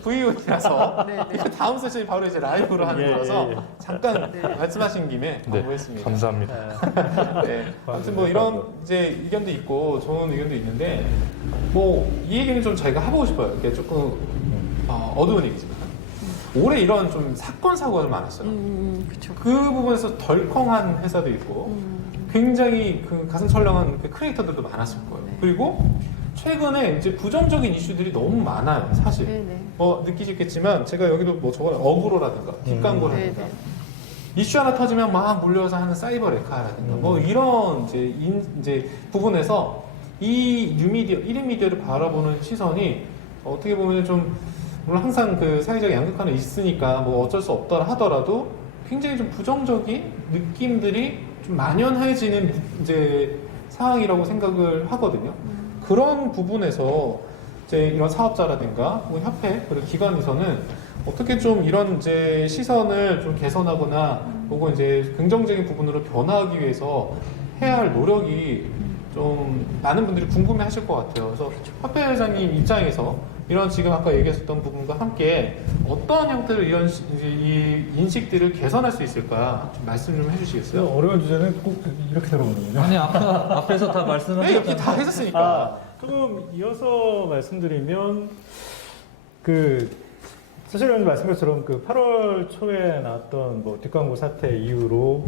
VOD라서 다음 세션이 바로 이제 라이브로 하는 거라서 잠깐 말씀하신 김에 광고했습니다. 감사합니다. 네. 아무튼 뭐 이런 이제 의견도 있고 좋은 의견도 있는데 뭐 이 얘기는 좀 저희가 해보고 싶어요. 이게 조금 어두운 얘기지만 올해 이런 좀 사건 사고가 좀 많았어요. 그쵸. 그 부분에서 덜컹한 회사도 있고 굉장히 그 가슴 철렁한 그 크리에이터들도 많았을 거예요. 그리고 최근에 이제 부정적인 이슈들이 너무 많아요, 사실. 네네. 느끼시겠지만 제가 여기도 뭐 저거 어그로라든가 뒷광고라든가 이슈 하나 터지면 막 몰려서 하는 사이버 레카라든가 뭐 이런 이제 부분에서 이 뉴미디어, 1인 미디어를 바라보는 시선이 어떻게 보면 좀 물론 항상 그 사회적 양극화는 있으니까 뭐 어쩔 수 없더라 하더라도 굉장히 좀 부정적인 느낌들이 좀 만연해지는 이제 상황이라고 생각을 하거든요. 그런 부분에서 이제 이런 사업자라든가 뭐 협회 그리고 기관에서는 어떻게 좀 이런 이제 시선을 좀 개선하거나 혹은 이제 긍정적인 부분으로 변화하기 위해서 해야 할 노력이 좀 많은 분들이 궁금해 하실 것 같아요. 그래서 협회 회장님 입장에서 이런 지금 아까 얘기했었던 부분과 함께 어떤 형태로 이런 이 인식들을 개선할 수 있을까 좀 말씀 좀 해주시겠어요? 어려운 주제는 꼭 이렇게 들어오는군요. 아니 앞에서 다 말씀을 네, 이렇게 다 해줬으니까. 조금 이어서 말씀드리면 사실은 말씀 것처럼 8월 초에 나왔던 뭐 뒷광고 사태 이후로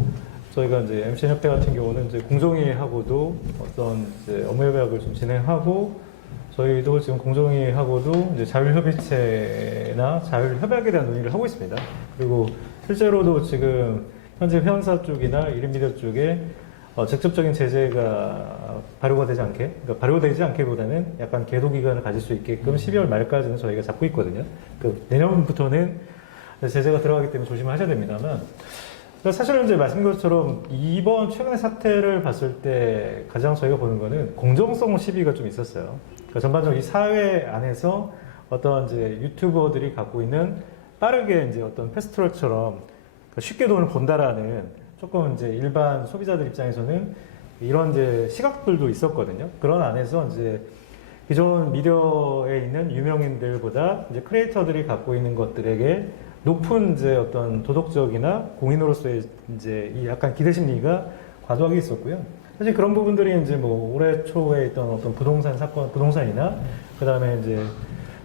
저희가 이제 MCN 협회 같은 경우는 이제 공정위하고도 어떤 이제 업무 협약을 좀 진행하고 저희도 지금 공정위하고도 이제 자율협의체나 자율협약에 대한 논의를 하고 있습니다. 그리고 실제로도 지금 현재 회원사 쪽이나 1인 미디어 쪽에 직접적인 제재가 발효가 되지 않게, 그러니까 발효되지 않게보다는 약간 계도 기간을 가질 수 있게끔 12월 말까지는 저희가 잡고 있거든요. 내년부터는 제재가 들어가기 때문에 조심하셔야 됩니다만, 사실은 이제 말씀드린 것처럼 이번 최근의 사태를 봤을 때 가장 저희가 보는 거는 공정성 시비가 좀 있었어요. 그러니까 전반적으로 이 사회 안에서 어떤 이제 유튜버들이 갖고 있는 빠르게 이제 어떤 패스트트랙처럼 쉽게 돈을 번다라는 조금 이제 일반 소비자들 입장에서는 이런 이제 시각들도 있었거든요. 그런 안에서 이제 기존 미디어에 있는 유명인들보다 이제 크리에이터들이 갖고 있는 것들에게 높은 이제 어떤 도덕적이나 공인으로서의 이제 이 약간 기대 심리가 과도하게 있었고요. 사실 그런 부분들이 이제 뭐 올해 초에 있던 어떤 부동산 사건, 부동산이나 그 다음에 이제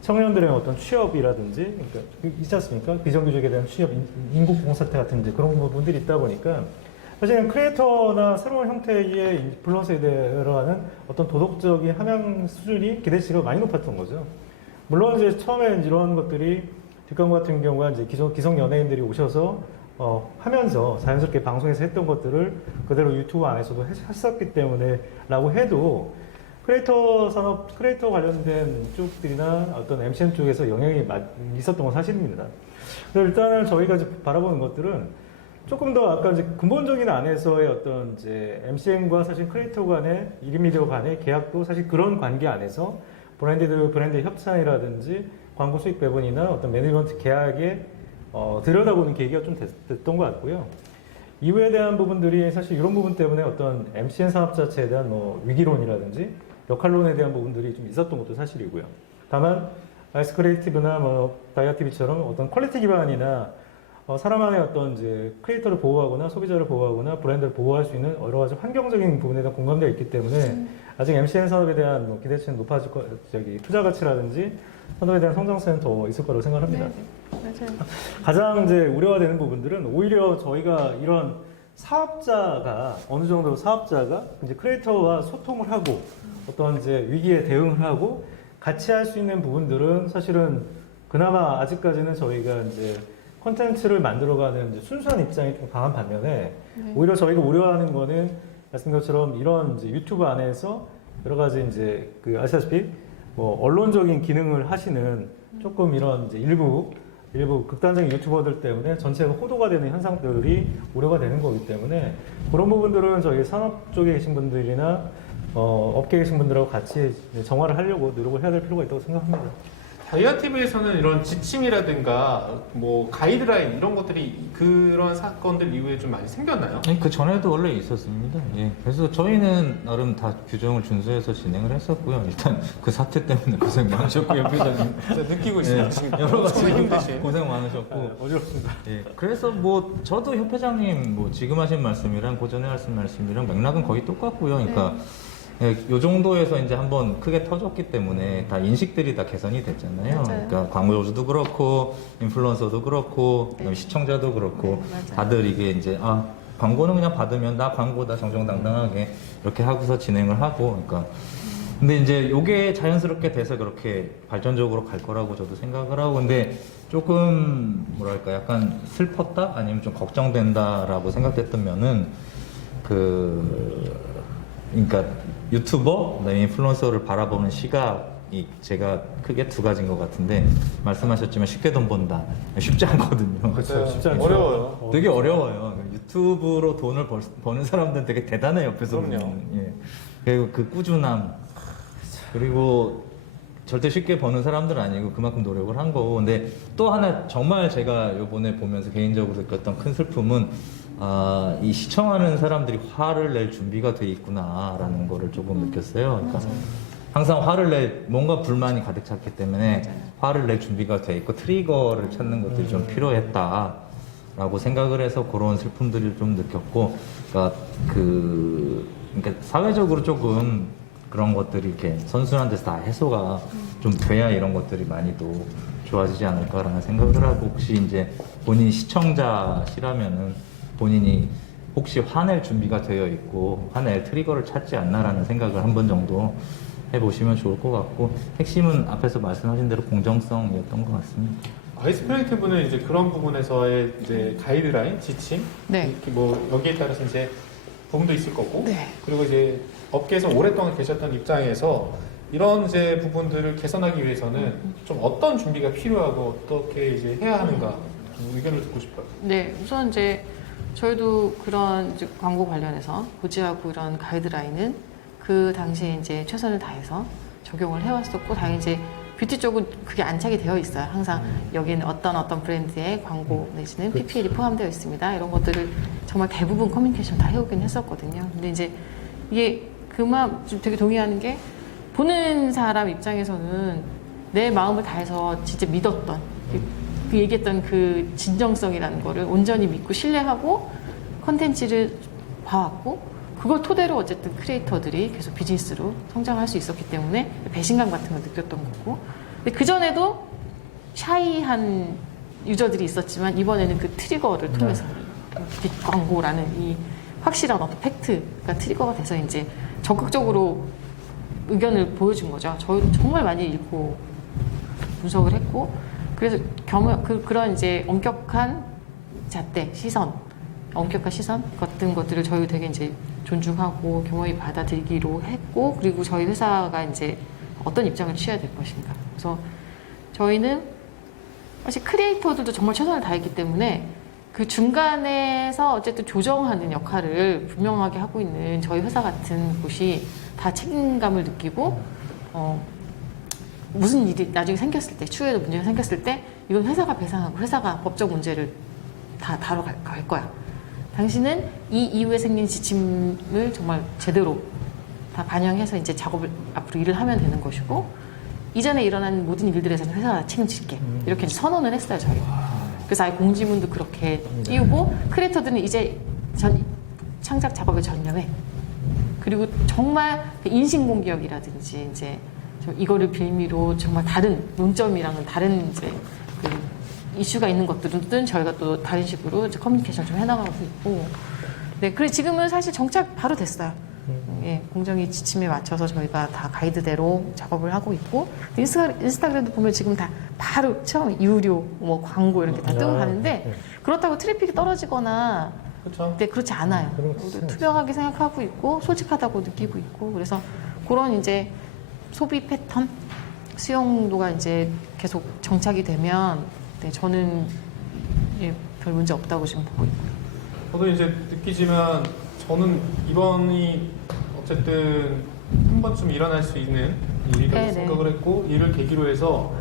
청년들의 어떤 취업이라든지, 그러니까 있지 않습니까? 비정규직에 대한 취업, 인구봉 사태 같은 이제 그런 부분들이 있다 보니까 사실은 크리에이터나 새로운 형태의 인플루언서에 들어가는 어떤 도덕적인 함양 수준이 기대치가 많이 높았던 거죠. 물론 이제 처음에 이런 것들이 뒷광고 같은 경우가 이제 기성 연예인들이 오셔서 하면서 자연스럽게 방송에서 했던 것들을 그대로 유튜브 안에서도 했었기 때문에 라고 해도 크리에이터 산업, 크리에이터 관련된 쪽들이나 어떤 MCN 쪽에서 영향이 있었던 건 사실입니다. 그래서 일단은 저희가 이제 바라보는 것들은 조금 더 아까 이제 근본적인 안에서의 어떤 이제 MCN과 사실 크리에이터 간의 1인 미디어 간의 계약도 사실 그런 관계 안에서 브랜드 협찬이라든지 광고 수익 배분이나 어떤 매니지먼트 계약에 들여다보는 계기가 좀 됐던 것 같고요. 이후에 대한 부분들이 사실 이런 부분 때문에 어떤 MCN 산업 자체에 대한 뭐 위기론이라든지 역할론에 대한 부분들이 좀 있었던 것도 사실이고요. 다만 아이스 크리에이티브나 뭐 다이아TV처럼 어떤 퀄리티 기반이나 사람만의 어떤 이제 크리에이터를 보호하거나 소비자를 보호하거나 브랜드를 보호할 수 있는 여러 가지 환경적인 부분에 대한 공감대가 있기 때문에 아직 MCN 산업에 대한 뭐 기대치는 높아질 거, 투자 가치라든지 산업에 대한 성장성은 더 있을 거라고 생각합니다. 네, 맞아요. 가장 이제 우려가 되는 부분들은 오히려 저희가 이런 사업자가 어느 정도 사업자가 이제 크리에이터와 소통을 하고 어떤 이제 위기에 대응을 하고 같이 할 수 있는 부분들은 사실은 그나마 아직까지는 저희가 이제 콘텐츠를 만들어가는 이제 순수한 입장이 좀 강한 반면에 오히려 저희가 우려하는 거는 말씀드린 것처럼 이런 이제 유튜브 안에서 여러 가지 이제 아시다시피 뭐 언론적인 기능을 하시는 조금 이런 이제 일부 극단적인 유튜버들 때문에 전체가 호도가 되는 현상들이 우려가 되는 거기 때문에 그런 부분들은 저희 산업 쪽에 계신 분들이나 업계에 계신 분들하고 같이 정화를 하려고 노력을 해야 될 필요가 있다고 생각합니다. 다이아TV에서는 이런 지침이라든가 뭐 가이드라인 이런 것들이 그런 사건들 이후에 좀 많이 생겼나요? 아니, 그 전에도 원래 있었습니다. 예. 그래서 저희는 나름 다 규정을 준수해서 진행을 했었고요. 일단 그 사태 때문에 고생 많으셨고요, 회장님. 제가 느끼고 있습니다. 예. 지금 여러 가지 손에 힘드신. 고생 많으셨고. 어지럽습니다. 예. 그래서 뭐 저도 협회장님 뭐 지금 하신 말씀이랑 고전에 하신 말씀이랑 맥락은 거의 똑같고요. 그러니까 예, 요 정도에서 이제 한번 크게 터졌기 때문에 다 인식들이 다 개선이 됐잖아요. 맞아요. 그러니까 광고주도 그렇고 인플루언서도 그렇고 그다음에 시청자도 그렇고 맞아요. 다들 이게 이제 광고는 그냥 받으면 나 광고다 정정당당하게 이렇게 하고서 진행을 하고 그러니까 근데 이제 요게 자연스럽게 돼서 그렇게 발전적으로 갈 거라고 저도 생각을 하고 근데 조금 뭐랄까 약간 슬펐다 아니면 좀 걱정된다라고 생각됐던 면은 그러니까 유튜버, 그다음에 인플루언서를 바라보는 시각이 제가 크게 두 가지인 것 같은데 말씀하셨지만 쉽게 돈 번다 쉽지 않거든요. 그렇죠. 쉽지 않죠. 어려워요. 되게 어려워요. 유튜브로 돈을 버는 사람들은 되게 대단해 옆에서 그럼요. 보면. 예. 그리고 그 꾸준함 그리고 절대 쉽게 버는 사람들은 아니고 그만큼 노력을 한 거고. 근데 또 하나 정말 제가 이번에 보면서 개인적으로 느꼈던 큰 슬픔은 이 시청하는 사람들이 화를 낼 준비가 돼 있구나라는 거를 조금 느꼈어요. 그러니까 항상 화를 낼 뭔가 불만이 가득 찼기 때문에 화를 낼 준비가 돼 있고 트리거를 찾는 것들이 좀 필요했다라고 생각을 해서 그런 슬픔들을 좀 느꼈고, 그러니까 사회적으로 조금 그런 것들이 이렇게 선순환 돼서 다 해소가 좀 돼야 이런 것들이 많이 또 좋아지지 않을까라는 생각을 하고, 혹시 이제 본인이 시청자시라면은 본인이 혹시 화낼 준비가 되어 있고 화낼 트리거를 찾지 않나라는 생각을 한 번 정도 해보시면 좋을 것 같고, 핵심은 앞에서 말씀하신 대로 공정성이었던 것 같습니다. 아이스크레이트 분은 이제 그런 부분에서의 이제 가이드라인, 지침, 네. 이렇게 뭐 여기에 따라서 이제 부분도 있을 거고, 네. 그리고 이제 업계에서 오랫동안 계셨던 입장에서 이런 이제 부분들을 개선하기 위해서는 좀 어떤 준비가 필요하고 어떻게 이제 해야 하는가 좀 의견을 듣고 싶어요. 네, 우선 이제 저희도 그런 이제 광고 관련해서 고지하고 이런 가이드라인은 그 당시에 이제 최선을 다해서 적용을 해왔었고, 당연히 이제 뷰티 쪽은 그게 안착이 되어 있어요. 항상 여기는 어떤 브랜드의 광고 내지는 PPL이 포함되어 있습니다. 이런 것들을 정말 대부분 커뮤니케이션 다 해오긴 했었거든요. 근데 이제 이게 그만 좀 되게 동의하는 게, 보는 사람 입장에서는 내 마음을 다해서 진짜 믿었던 그 얘기했던 그 진정성이라는 거를 온전히 믿고 신뢰하고 컨텐츠를 봐왔고, 그걸 토대로 어쨌든 크리에이터들이 계속 비즈니스로 성장할 수 있었기 때문에 배신감 같은 걸 느꼈던 거고, 근데 그전에도 샤이한 유저들이 있었지만 이번에는 그 트리거를 통해서 빅 광고라는 이 확실한 어떤 팩트가 트리거가 돼서 이제 적극적으로 의견을 보여준 거죠. 저희도 정말 많이 읽고 분석을 했고, 그래서 그런 이제 엄격한 잣대, 엄격한 시선 같은 것들을 저희 되게 이제 존중하고 겸허히 받아들이기로 했고, 그리고 저희 회사가 이제 어떤 입장을 취해야 될 것인가. 그래서 저희는 사실 크리에이터들도 정말 최선을 다했기 때문에 그 중간에서 어쨌든 조정하는 역할을 분명하게 하고 있는 저희 회사 같은 곳이 다 책임감을 느끼고, 무슨 일이 나중에 생겼을 때, 추후에도 문제가 생겼을 때 이건 회사가 배상하고 회사가 법적 문제를 다 다뤄갈 거야. 당신은 이 이후에 생긴 지침을 정말 제대로 다 반영해서 이제 작업을 앞으로 일을 하면 되는 것이고, 이전에 일어난 모든 일들에서는 회사가 책임질게. 이렇게 이제 선언을 했어요, 저희가. 그래서 아예 공지문도 그렇게 띄우고, 크리에이터들은 이제 창작 작업에 전념해. 그리고 정말 인신공격이라든지 이제 이거를 빌미로 정말 다른 논점이랑은 다른 이제 그 이슈가 있는 것들은 저희가 또 다른 식으로 이제 커뮤니케이션 좀 해나가고 있고, 네, 그리고 지금은 사실 정착 바로 됐어요. 예, 공정위 지침에 맞춰서 저희가 다 가이드대로 작업을 하고 있고, 인스타그램도 보면 지금 다 바로 처음 유료, 뭐 광고 이렇게 다 뜨고 가는데, 그렇다고 트래픽이 떨어지거나 그렇죠. 네, 그렇지 않아요. 투명하게 생각하고 있고 솔직하다고 느끼고 있고, 그래서 그런 이제 소비 패턴, 수용도가 이제 계속 정착이 되면, 네, 저는 예, 별 문제 없다고 지금 보고 있고요. 저도 이제 느끼지만 저는 이번이 어쨌든 한 번쯤 일어날 수 있는 일이라고 네네. 생각을 했고, 이를 계기로 해서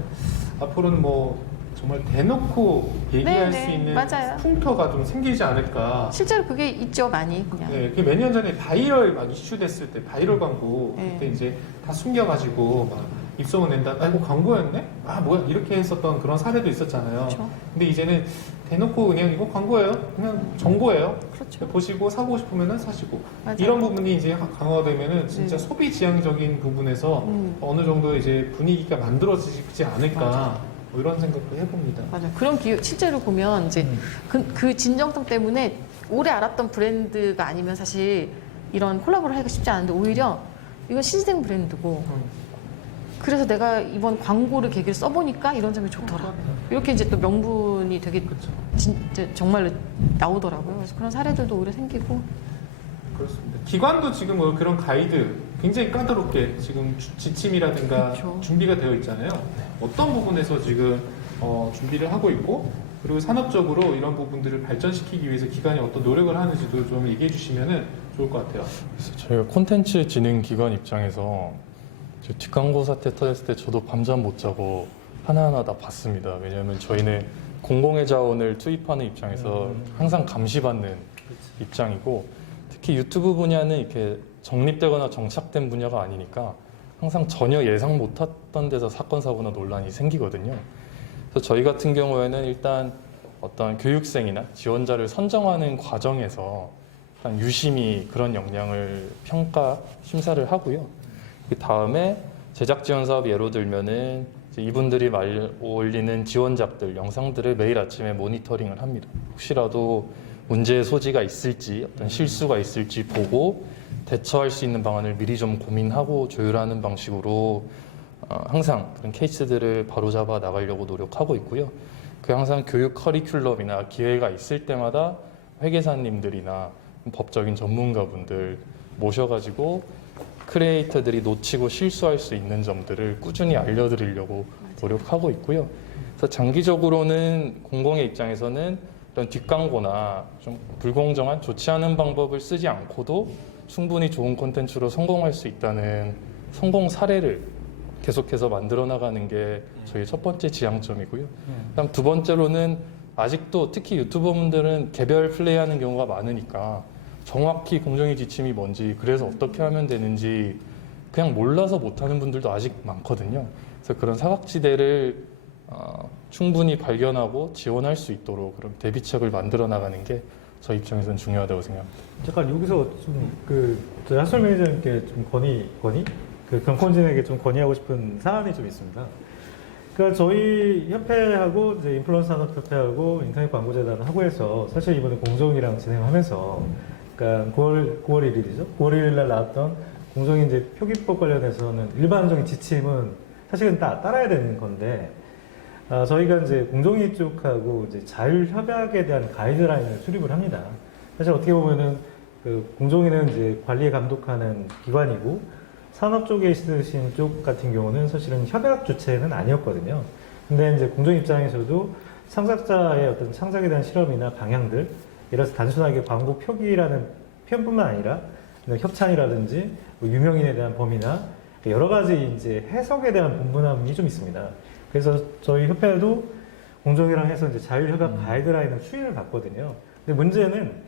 앞으로는 뭐 정말 대놓고 얘기할 네네, 수 있는 맞아요. 풍토가 좀 생기지 않을까. 실제로 그게 있죠, 많이 그냥. 네, 그 몇 년 전에 바이럴 막 이슈됐을 때 바이럴 광고 네. 그때 이제 다 숨겨가지고 막 입소문 낸다. 아이고 광고였네? 아 뭐야 이렇게 했었던 그런 사례도 있었잖아요. 그렇죠. 근데 이제는 대놓고 그냥 이거 광고예요. 그냥 정보예요. 그렇죠. 보시고 사고 싶으면은 사시고. 맞아요. 이런 부분이 이제 강화되면은 진짜 네. 소비 지향적인 부분에서 어느 정도 이제 분위기가 만들어지지 않을까. 맞아요. 뭐 이런 생각도 해봅니다. 맞아요. 그런 기회 실제로 보면 이제 그 진정성 때문에 오래 알았던 브랜드가 아니면 사실 이런 콜라보를 하기가 쉽지 않은데, 오히려 이건 신생 브랜드고, 그래서 내가 이번 광고를 계기로 써보니까 이런 점이 좋더라. 이렇게 이제 또 명분이 되게 진짜 정말로 나오더라고요. 그래서 그런 사례들도 오히려 생기고 그렇습니다. 기관도 지금 뭐 그런 가이드 굉장히 까다롭게 지금 지침이라든가 그렇죠. 준비가 되어 있잖아요. 어떤 부분에서 지금 준비를 하고 있고 그리고 산업적으로 이런 부분들을 발전시키기 위해서 기관이 어떤 노력을 하는지도 좀 얘기해 주시면 좋을 것 같아요. 그래서 저희가 콘텐츠 진흥 기관 입장에서 저 뒷광고 사태 터졌을 때 저도 밤잠 못 자고 하나하나 다 봤습니다. 왜냐하면 저희는 공공의 자원을 투입하는 입장에서 항상 감시받는 입장이고 특히 유튜브 분야는 이렇게 정립되거나 정착된 분야가 아니니까 항상 전혀 예상 못했던 데서 사건 사고나 논란이 생기거든요. 그래서 저희 같은 경우에는 일단 어떤 교육생이나 지원자를 선정하는 과정에서 일단 유심히 그런 역량을 평가 심사를 하고요. 그 다음에 제작 지원 사업 예로 들면은 이제 이분들이 올리는 지원작들 영상들을 매일 아침에 모니터링을 합니다. 혹시라도 문제의 소지가 있을지 어떤 실수가 있을지 보고 대처할 수 있는 방안을 미리 좀 고민하고 조율하는 방식으로 항상 그런 케이스들을 바로잡아 나가려고 노력하고 있고요. 그 항상 교육 커리큘럼이나 기회가 있을 때마다 회계사님들이나 법적인 전문가분들 모셔가지고 크리에이터들이 놓치고 실수할 수 있는 점들을 꾸준히 알려드리려고 노력하고 있고요. 그래서 장기적으로는 공공의 입장에서는 이런 뒷광고나 좀 불공정한 좋지 않은 방법을 쓰지 않고도 충분히 좋은 콘텐츠로 성공할 수 있다는 성공 사례를 계속해서 만들어 나가는 게 저희 첫 번째 지향점이고요. 그다음 두 번째로는 아직도 특히 유튜버분들은 개별 플레이하는 경우가 많으니까 정확히 공정위 지침이 뭔지 그래서 어떻게 하면 되는지 그냥 몰라서 못하는 분들도 아직 많거든요. 그래서 그런 사각지대를 충분히 발견하고 지원할 수 있도록 그런 대비책을 만들어 나가는 게 저희 입장에서는 중요하다고 생각합니다. 잠깐 여기서 저희 하솔 매니저님께 좀 그 경권진에게 좀 건의하고 싶은 사안이 좀 있습니다. 그러니까 저희 협회하고 이제 인플루언서 산업협회하고 인터넷 광고재단하고 해서 사실 이번에 공정이랑 진행하면서 그러니까 9월 1일이죠. 9월 1일 날 나왔던 공정위 이제 표기법 관련해서는 일반적인 지침은 사실은 따라야 되는 건데 저희가 이제 공정위 쪽하고 이제 자율협약에 대한 가이드라인을 수립을 합니다. 사실 어떻게 보면은 그 공정위는 이제 관리 감독하는 기관이고 산업 쪽에 있으신 쪽 같은 경우는 사실은 협약 주체는 아니었거든요. 근데 이제 공정 입장에서도 창작자의 어떤 창작에 대한 실험이나 방향들, 예를 들어서 단순하게 광고 표기라는 표현뿐만 아니라 협찬이라든지 뭐 유명인에 대한 범위나 여러 가지 이제 해석에 대한 분분함이 좀 있습니다. 그래서 저희 협회도 공정위랑 해서 이제 자율협약 가이드라인을 추인을 받거든요. 근데 문제는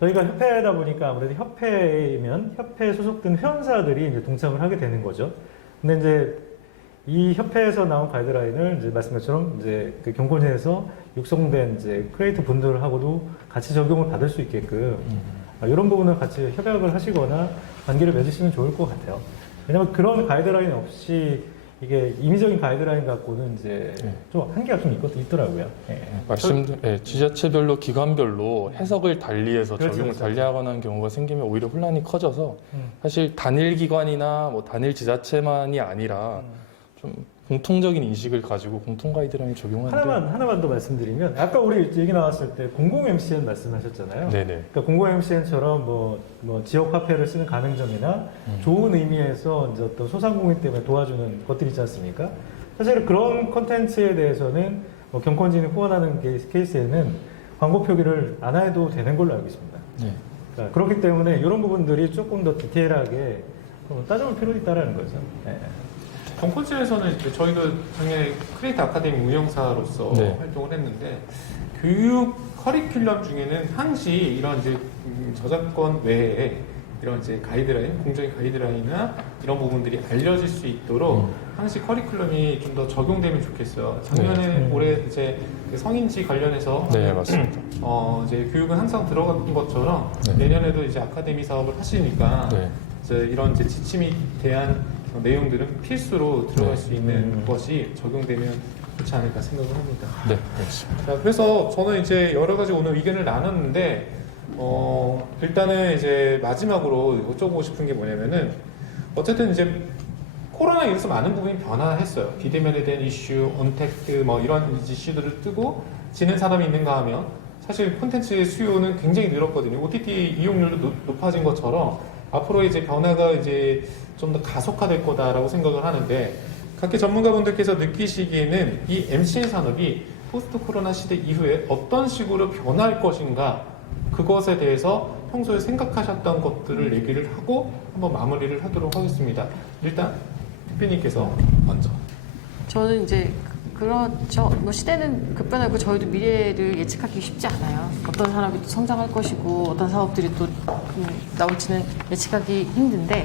저희가 협회다 보니까 아무래도 협회이면 협회에 소속된 회원사들이 이제 동참을 하게 되는 거죠. 근데 이제 이 협회에서 나온 가이드라인을 이제 말씀처럼 이제 그 경권위에서 육성된 이제 크리에이터 분들하고도 같이 적용을 받을 수 있게끔 이런 부분을 같이 협약을 하시거나 관계를 맺으시면 좋을 것 같아요. 왜냐면 그런 가이드라인 없이 이게 임의적인 가이드라인 갖고는 이제 좀 한계가 좀 있더라고요. 지자체별로 기관별로 해석을 달리해서 그렇죠, 적용을 그렇죠. 달리하거나 하는 경우가 생기면 오히려 혼란이 커져서 사실 단일 기관이나 뭐 단일 지자체만이 아니라 좀 공통적인 인식을 가지고 공통 가이드라인 적용하는데 하나만 더 말씀드리면 아까 우리 얘기 나왔을 때 공공 MCN 말씀하셨잖아요. 네네. 그러니까 공공 MCN처럼 뭐 지역 화폐를 쓰는 가맹점이나 좋은 의미에서 이제 어떤 소상공인 때문에 도와주는 것들이 있지 않습니까? 사실 그런 콘텐츠에 대해서는 뭐 경권진이 후원하는 케이스에는 광고 표기를 안 해도 되는 걸로 알고 있습니다. 네. 그러니까 그렇기 때문에 이런 부분들이 조금 더 디테일하게 따져볼 필요가 있다라는 거죠. 네. 경권진에서는 저희도 작년에 크리에이터 아카데미 운영사로서 네. 활동을 했는데 교육 커리큘럼 중에는 항시 이런 이제 저작권 외에 이런 이제 가이드라인, 공정위 가이드라인이나 이런 부분들이 알려질 수 있도록 항시 커리큘럼이 좀 더 적용되면 좋겠어요. 작년에 올해 이제 그 성인지 관련해서 네, 맞습니다. 이제 교육은 항상 들어간 것처럼 네. 내년에도 이제 아카데미 사업을 하시니까 네. 이제 이런 이제 지침이 대한 내용들은 필수로 들어갈 수 있는 것이 적용되면 좋지 않을까 생각을 합니다. 네, 알겠습니다. 자, 그래서 저는 이제 여러 가지 오늘 의견을 나눴는데, 일단은 이제 마지막으로 여쭤보고 싶은 게 뭐냐면은, 어쨌든 이제 코로나 이후에서 많은 부분이 변화했어요. 비대면에 대한 이슈, 언택트 뭐 이런 이슈들을 뜨고 지는 사람이 있는가 하면 사실 콘텐츠의 수요는 굉장히 늘었거든요. OTT 이용률도 높아진 것처럼 앞으로 이제 변화가 이제 좀 더 가속화될 거다라고 생각을 하는데, 각계 전문가분들께서 느끼시기에는 이 MCN 산업이 포스트 코로나 시대 이후에 어떤 식으로 변할 것인가, 그것에 대해서 평소에 생각하셨던 것들을 얘기를 하고 한번 마무리를 하도록 하겠습니다. 일단 대표님께서 먼저. 저는 이제 그렇죠. 뭐 시대는 급변하고 저희도 미래를 예측하기 쉽지 않아요. 어떤 산업이 또 성장할 것이고 어떤 사업들이 또 나올지는 예측하기 힘든데,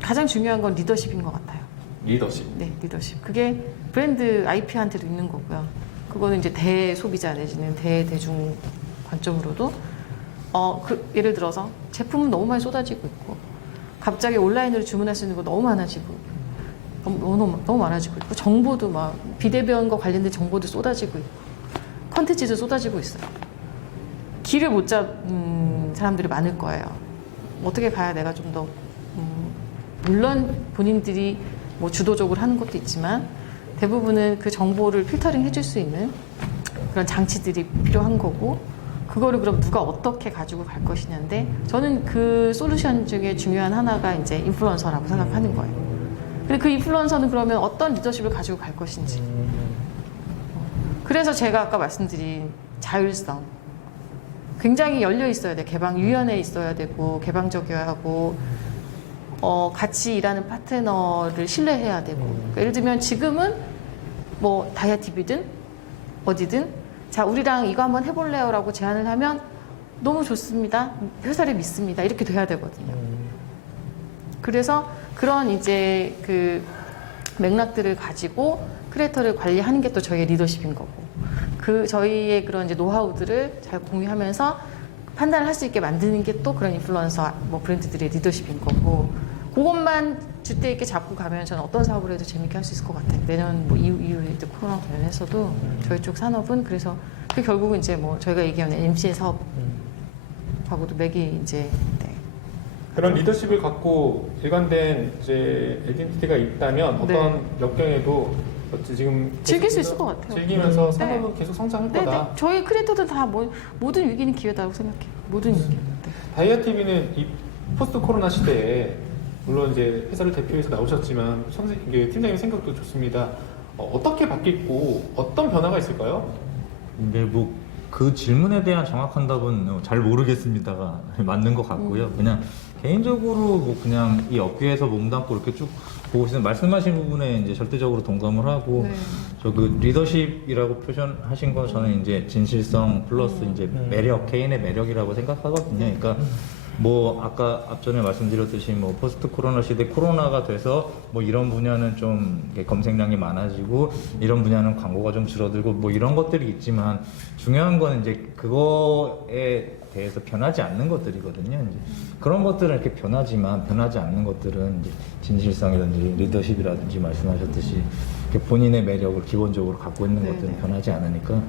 가장 중요한 건 리더십인 것 같아요. 리더십. 네, 리더십. 그게 브랜드 IP한테도 있는 거고요. 그거는 이제 대소비자 내지는 대대중 관점으로도 예를 들어서 제품은 너무 많이 쏟아지고 있고, 갑자기 온라인으로 주문할 수 있는 거 너무 많아지고 너무 많아지고 있고, 정보도 막 비대면과 관련된 정보도 쏟아지고 있고, 컨텐츠도 쏟아지고 있어요. 길을 못 잡는 사람들이 많을 거예요. 어떻게 가야 내가 좀 더 물론 본인들이 뭐 주도적으로 하는 것도 있지만 대부분은 그 정보를 필터링 해줄 수 있는 그런 장치들이 필요한 거고, 그거를 그럼 누가 어떻게 가지고 갈 것이냐인데, 저는 그 솔루션 중에 중요한 하나가 이제 인플루언서라고 생각하는 거예요. 근데 그 인플루언서는 그러면 어떤 리더십을 가지고 갈 것인지. 그래서 제가 아까 말씀드린 자율성. 굉장히 열려 있어야 돼. 유연해 있어야 되고, 개방적이어야 하고, 같이 일하는 파트너를 신뢰해야 되고. 그러니까 예를 들면 지금은 뭐 다이아TV든 어디든, 자, 우리랑 이거 한번 해볼래요? 라고 제안을 하면 너무 좋습니다. 회사를 믿습니다. 이렇게 돼야 되거든요. 그래서 그런 이제 그 맥락들을 가지고 크리에이터를 관리하는 게 또 저희의 리더십인 거고, 그 저희의 그런 이제 노하우들을 잘 공유하면서 판단을 할 수 있게 만드는 게 또 그런 인플루언서 뭐 브랜드들의 리더십인 거고, 그것만 줏대 있게 잡고 가면 저는 어떤 사업을 해도 재밌게 할 수 있을 것 같아요. 내년 뭐 이후에 코로나 관련해서도 저희 쪽 산업은 그래서 그 결국은 이제 뭐 저희가 얘기하는 MC의 사업하고도 맥이 이제 네. 그런 리더십을 갖고 일관된 이제 아이덴티티가 있다면 어떤 네. 역경에도 지금 즐길 수 있을 것 같아요. 즐기면서 산업은 계속 성장할 네, 거다. 네. 저희 크리에이터들 다 모든 위기는 기회다고 생각해요. 모든 위기. 네. 다이아TV는 이 포스트 코로나 시대에 물론 이제 회사를 대표해서 나오셨지만 팀장님 생각도 좋습니다. 어떻게 바뀌고 어떤 변화가 있을까요? 근데 뭐 그 질문에 대한 정확한 답은 잘 모르겠습니다가 맞는 것 같고요. 그냥 개인적으로 뭐 그냥 이 업계에서 몸담고 이렇게 쭉 보고 있으면 말씀하신 부분에 이제 절대적으로 동감을 하고, 네. 저 그 리더십이라고 표현하신 거 저는 이제 진실성 플러스 이제 매력, 개인의 매력이라고 생각하거든요. 그러니까 뭐 아까 앞전에 말씀드렸듯이 뭐 포스트 코로나 시대 코로나가 돼서 뭐 이런 분야는 좀 이렇게 검색량이 많아지고 이런 분야는 광고가 좀 줄어들고 뭐 이런 것들이 있지만, 중요한 거는 이제 그거에 대해서 변하지 않는 것들이거든요. 이제 그런 것들은 이렇게 변하지만 변하지 않는 것들은 이제 진실성이라든지 리더십이라든지 말씀하셨듯이 이렇게 본인의 매력을 기본적으로 갖고 있는 네, 것들은 네. 변하지 않으니까,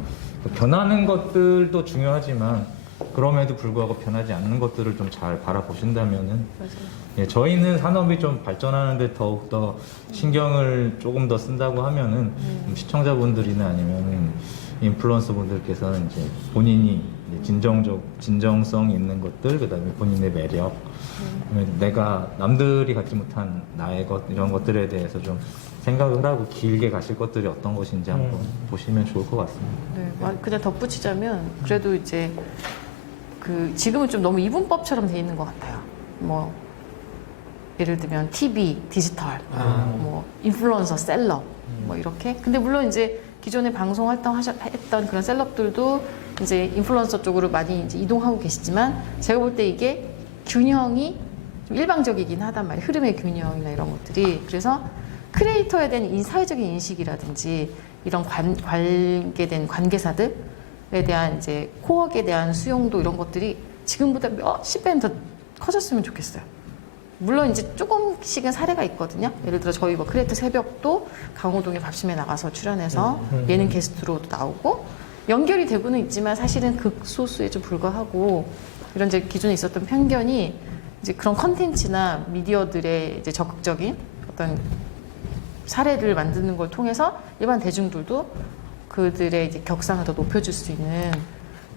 변하는 것들도 중요하지만 그럼에도 불구하고 변하지 않는 것들을 좀 잘 바라보신다면은, 맞아요. 예, 저희는 산업이 좀 발전하는데 더욱더 신경을 조금 더 쓴다고 하면은 시청자분들이나 아니면은 인플루언서 분들께서는 이제 본인이 이제 진정성 있는 것들, 그다음에 본인의 매력, 그다음에 내가 남들이 갖지 못한 나의 것, 이런 것들에 대해서 좀 생각을 하고 길게 가실 것들이 어떤 것인지 한번 보시면 좋을 것 같습니다. 네, 그냥 덧붙이자면 그래도 이제 그 지금은 좀 너무 이분법처럼 돼 있는 것 같아요. 뭐 예를 들면 TV, 디지털, 뭐 인플루언서, 셀럽, 뭐 이렇게. 근데 물론 이제 기존에 방송 활동했던 그런 셀럽들도 이제 인플루언서 쪽으로 많이 이제 이동하고 계시지만, 제가 볼 때 이게 균형이 좀 일방적이긴 하단 말이에요. 흐름의 균형이나 이런 것들이. 그래서 크리에이터에 대한 이 사회적인 인식이라든지 이런 관계된 관계사들에 대한 이제 코어에 대한 수용도, 이런 것들이 지금보다 몇십 배는 더 커졌으면 좋겠어요. 물론 이제 조금씩은 사례가 있거든요. 예를 들어 저희 뭐 크리에이터 새벽도 강호동에 밥심에 나가서 출연해서 예능 게스트로도 나오고 연결이 되고는 있지만 사실은 극소수에 좀 불과하고, 이런 이제 기존에 있었던 편견이 이제 그런 컨텐츠나 미디어들의 이제 적극적인 어떤 사례를 만드는 걸 통해서 일반 대중들도 그들의 이제 격상을 더 높여줄 수 있는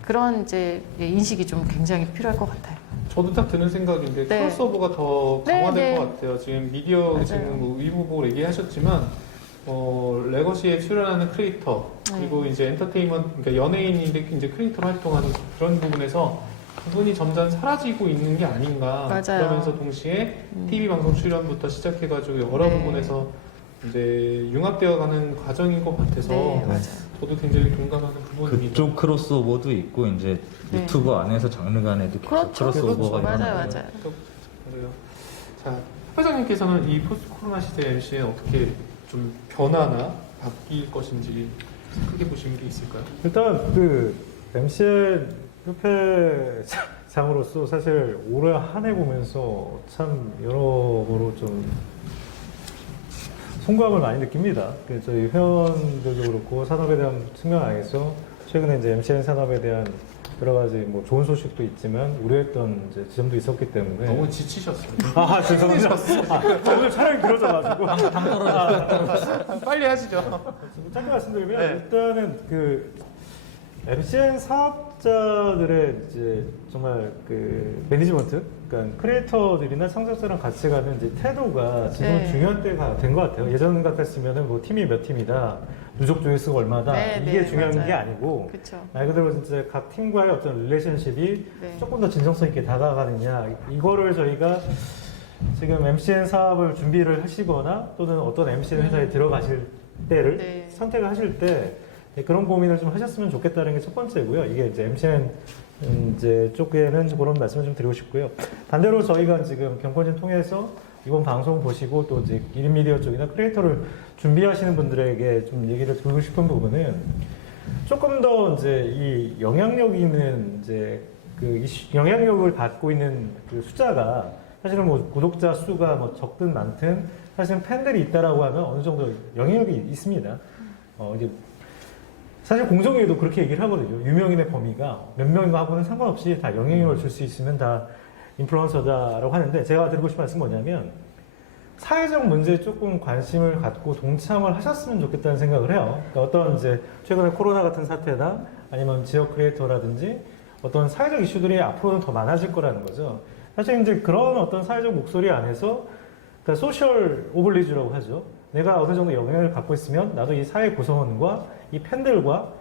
그런 이제 인식이 좀 굉장히 필요할 것 같아요. 저도 딱 드는 생각인데 네. 크로스오버가 더 네, 강화될 네. 것 같아요. 지금 미디어 맞아요. 지금 뭐 위브 보고 얘기하셨지만 레거시에 출연하는 크리에이터 네. 그리고 이제 엔터테인먼트 그러니까 연예인인데 이제 크리에이터로 활동하는 그런 부분에서 부분이 점점 사라지고 있는 게 아닌가. 맞아요. 그러면서 동시에 TV 방송 출연부터 시작해가지고 여러 네. 부분에서 이제 융합되어가는 과정인 것 같아서 네, 맞아요. 저도 굉장히 공감하는 부분입니다. 그쪽 크로스오버도 있고 이제 네. 유튜버 안에서 장르 간에도 계속 그렇죠. 크로스오버가 맞아요, 일어나고요. 맞아요. 그래요. 자, 회장님께서는 이 포스트 코로나 시대 MC에 어떻게 좀 변화나 바뀔 것인지 크게 보시는 게 있을까요? 일단 그 MCN 협회장으로서 사실 올해 한 해 보면서 참 여러모로 좀 송구함을 많이 느낍니다. 저희 회원들도 그렇고 산업에 대한 측면 안에서 최근에 이제 MCN 산업에 대한 여러 가지 뭐 좋은 소식도 있지만 우려했던 이제 지점도 있었기 때문에 너무 지치셨어요. 아 죄송합니다. 오늘 촬영이 길어져가지고 빨리 하시죠. 짧게 말씀드리면 네. 일단은 그 MCN 사업자들의 이제 정말 그 매니지먼트, 그러니까 크리에이터들이나 창작자랑 같이 가는 이제 태도가 지금 네. 중요한 때가 된 것 같아요. 예전 같았으면은 뭐 팀이 몇 팀이다, 누적 조회수가 얼마다 네, 이게 네, 중요한 맞아요. 게 아니고 그렇죠. 말 그대로 진짜 각 팀과의 어떤 릴레이션십이 네. 조금 더 진정성 있게 다가가느냐 이거를 저희가 지금 MCN 사업을 준비를 하시거나 또는 어떤 MCN 회사에 들어가실 때를 네. 선택을 하실 때 그런 고민을 좀 하셨으면 좋겠다는 게 첫 번째고요. 이게 이제 MCN 이제 쪽에는 그런 말씀을 좀 드리고 싶고요. 반대로 저희가 지금 경권진 통해서 이번 방송 보시고 또 이제 1인 미디어 쪽이나 크리에이터를 준비하시는 분들에게 좀 얘기를 드리고 싶은 부분은 조금 더 이제 이 영향력 있는 이제 그 영향력을 받고 있는 그 숫자가 사실은 뭐 구독자 수가 뭐 적든 많든 사실은 팬들이 있다라고 하면 어느 정도 영향력이 있습니다. 이제 사실 공정위에도 그렇게 얘기를 하거든요. 유명인의 범위가 몇 명인가 하고는 상관없이 다 영향력을 줄 수 있으면 다 인플루언서다라고 하는데 제가 드리고 싶은 말씀은 뭐냐면 사회적 문제에 조금 관심을 갖고 동참을 하셨으면 좋겠다는 생각을 해요. 그러니까 어떤 이제 최근에 코로나 같은 사태나 아니면 지역 크리에이터라든지 어떤 사회적 이슈들이 앞으로는 더 많아질 거라는 거죠. 사실 이제 그런 어떤 사회적 목소리 안에서 그러니까 소셜 오블리주라고 하죠. 내가 어느 정도 영향을 갖고 있으면 나도 이 사회 구성원과 이 팬들과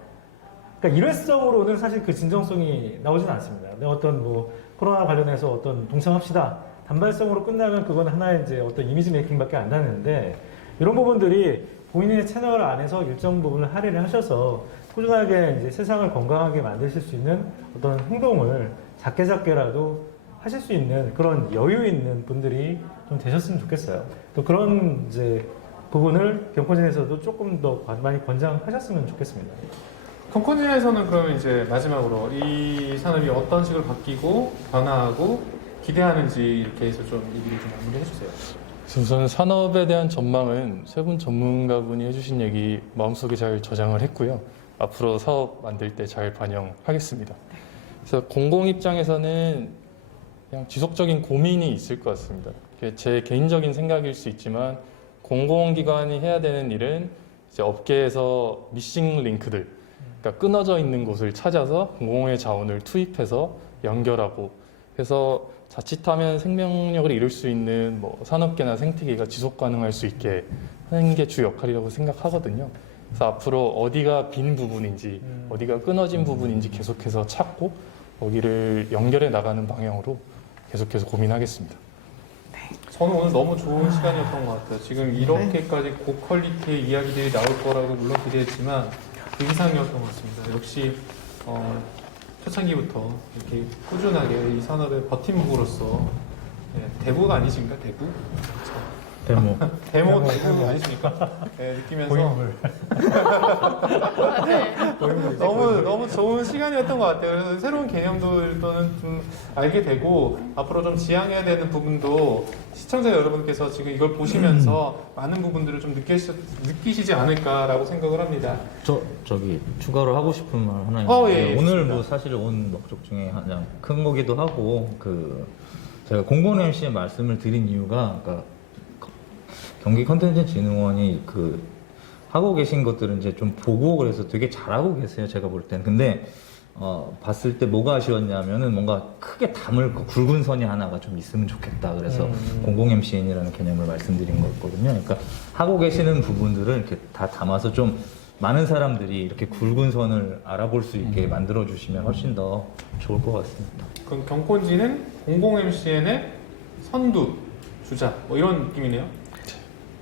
그러니까 일회성으로는 사실 그 진정성이 나오진 않습니다. 근데 어떤 뭐 코로나 관련해서 어떤 동참합시다. 단발성으로 끝나면 그건 하나의 이제 어떤 이미지 메이킹밖에 안 나는데 이런 부분들이 본인의 채널 안에서 일정 부분을 할애를 하셔서 꾸준하게 이제 세상을 건강하게 만드실 수 있는 어떤 행동을 작게라도 하실 수 있는 그런 여유 있는 분들이 좀 되셨으면 좋겠어요. 또 그런 이제 부분을 경포진에서도 조금 더 많이 권장하셨으면 좋겠습니다. 경권진에서는 그러면 이제 마지막으로 이 산업이 어떤 식으로 바뀌고 변화하고 기대하는지 이렇게 해서 좀 얘기를 좀 마무리해 주세요. 우선 산업에 대한 전망은 세 분 전문가분이 해주신 얘기 마음속에 잘 저장을 했고요. 앞으로 사업 만들 때 잘 반영하겠습니다. 그래서 공공 입장에서는 그냥 지속적인 고민이 있을 것 같습니다. 제 개인적인 생각일 수 있지만 공공기관이 해야 되는 일은 이제 업계에서 미싱 링크들, 그러니까 끊어져 있는 곳을 찾아서 공공의 자원을 투입해서 연결하고 해서 자칫하면 생명력을 잃을 수 있는 뭐 산업계나 생태계가 지속 가능할 수 있게 하는 게 주 역할이라고 생각하거든요. 그래서 앞으로 어디가 빈 부분인지 어디가 끊어진 부분인지 계속해서 찾고 거기를 연결해 나가는 방향으로 계속해서 고민하겠습니다. 저는 오늘 너무 좋은 시간이었던 것 같아요. 지금 이렇게까지 고퀄리티의 이야기들이 나올 거라고 물론 기대했지만 그 이상이었던 것 같습니다. 역시 초창기부터 이렇게 꾸준하게 이 산업의 버팀목으로서 대부가 아니십니까? 대부? 데모. 대부 아니십니까? 네, 느끼면서 고인물. 너무 좋은 시간이었던 것 같아요. 그래서 새로운 개념들은 좀 알게 되고 앞으로 좀 지향해야 되는 부분도 시청자 여러분께서 지금 이걸 보시면서 많은 부분들을 좀 느끼시지 않을까라고 생각을 합니다. 저기 추가로 하고 싶은 말 하나 예, 있는데 오늘 좋습니다. 뭐 사실 온 목적 중에 가장 큰 거기도 하고 그 제가 공공 MC에 말씀을 드린 이유가 그러니까 경기 컨텐츠진흥원이 그 하고 계신 것들은 이제 좀 보고 그래서 되게 잘하고 계세요. 제가 볼 때는. 근데 봤을 때 뭐가 아쉬웠냐면은 뭔가 크게 담을 그 굵은 선이 하나가 좀 있으면 좋겠다. 그래서 공공 MCN이라는 개념을 말씀드린 거였거든요. 그러니까 하고 계시는 부분들을 이렇게 다 담아서 좀 많은 사람들이 이렇게 굵은 선을 알아볼 수 있게 만들어 주시면 훨씬 더 좋을 것 같습니다. 그럼 경콘지는 공공 MCN의 선두 주자 뭐 이런 느낌이네요.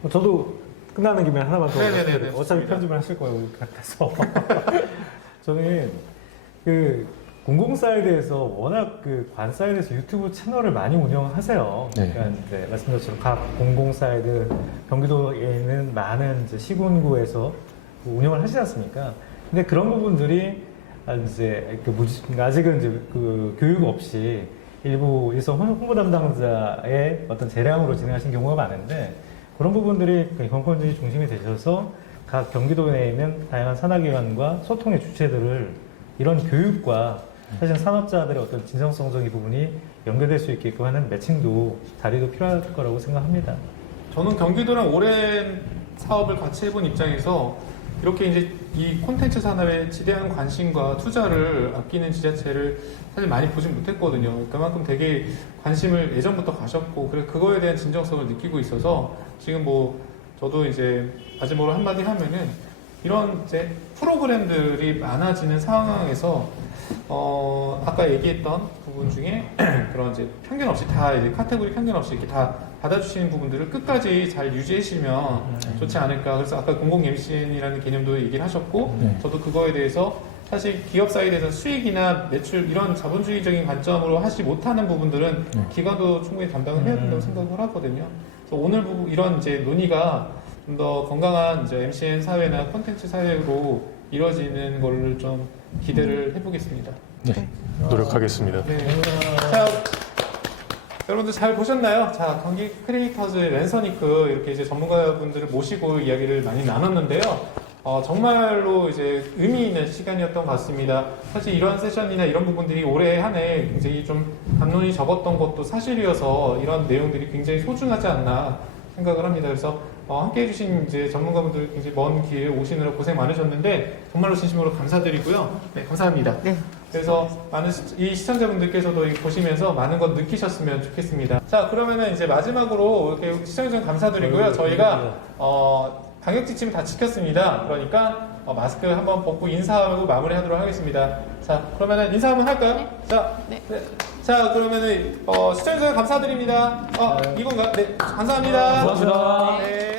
저도 끝나는 김에 하나만 더 네네네네, 말씀드려요. 어차피 좋습니다. 편집을 하실 거예요 같아서 저는 그 공공 사이드에서 워낙 그 관 사이드에서 유튜브 채널을 많이 운영하세요. 네. 그러니까 이제 말씀드린 것처럼 각 공공 사이드 경기도에 있는 많은 이제 시군구에서 운영을 하시지 않습니까? 근데 그런 부분들이 이제 아직은 이제 그 교육 없이 일부 일선 홍보 담당자의 어떤 재량으로 진행하신 경우가 많은데 그런 부분들이 경권지 중심이 되셔서 각 경기도 내에 있는 다양한 산하기관과 소통의 주체들을 이런 교육과 사실 산업자들의 어떤 진정성적인 부분이 연결될 수 있게끔 하는 매칭도 자리도 필요할 거라고 생각합니다. 저는 경기도랑 오랜 사업을 같이 해본 입장에서 이렇게 이제 이 콘텐츠 산업에 지대한 관심과 투자를 아끼는 지자체를 사실 많이 보진 못했거든요. 그만큼 되게 관심을 예전부터 가셨고, 그래서 그거에 대한 진정성을 느끼고 있어서 지금 뭐 저도 이제 마지막으로 한마디 하면은 이런 이제 프로그램들이 많아지는 상황에서 아까 얘기했던 부분 중에 그런 이제 편견 없이 다 이제 카테고리 편견 없이 이렇게 다 받아주시는 부분들을 끝까지 잘 유지해주시면 좋지 않을까. 그래서 아까 공공 MCN이라는 개념도 얘기를 하셨고, 저도 그거에 대해서 사실 기업 사이드에서 수익이나 매출 이런 자본주의적인 관점으로 하지 못하는 부분들은 기관도 충분히 담당을 해야 된다고 생각을 하거든요. 그래서 오늘 이런 이제 논의가 좀 더 건강한 이제 MCN 사회나 콘텐츠 사회로 이루어지는 거를 좀 기대를 해보겠습니다. 네, 노력하겠습니다. 네. 자, 여러분들 잘 보셨나요? 자, 경기 크리에이터즈 랜서니크 이렇게 이제 전문가분들을 모시고 이야기를 많이 나눴는데요. 정말로 이제 의미 있는 시간이었던 것 같습니다. 사실 이런 세션이나 이런 부분들이 올해 한 해 굉장히 좀 담론이 적었던 것도 사실이어서 이런 내용들이 굉장히 소중하지 않나 생각을 합니다. 그래서 함께 해주신 이제 전문가분들 굉장히 먼 길 오시느라 고생 많으셨는데 정말로 진심으로 감사드리고요. 네, 감사합니다. 네. 그래서 많은 이 시청자분들께서도 보시면서 많은 것 느끼셨으면 좋겠습니다. 자, 그러면은 이제 마지막으로 이렇게 시청해주셔서 감사드리고요. 저희가 방역 지침 다 지켰습니다. 그러니까 마스크 한번 벗고 인사하고 마무리하도록 하겠습니다. 자, 그러면은 인사 한번 할까요? 자, 네. 자, 그러면은 시청해주셔서 감사드립니다. 이건가? 네, 감사합니다. 감사합니다. 네.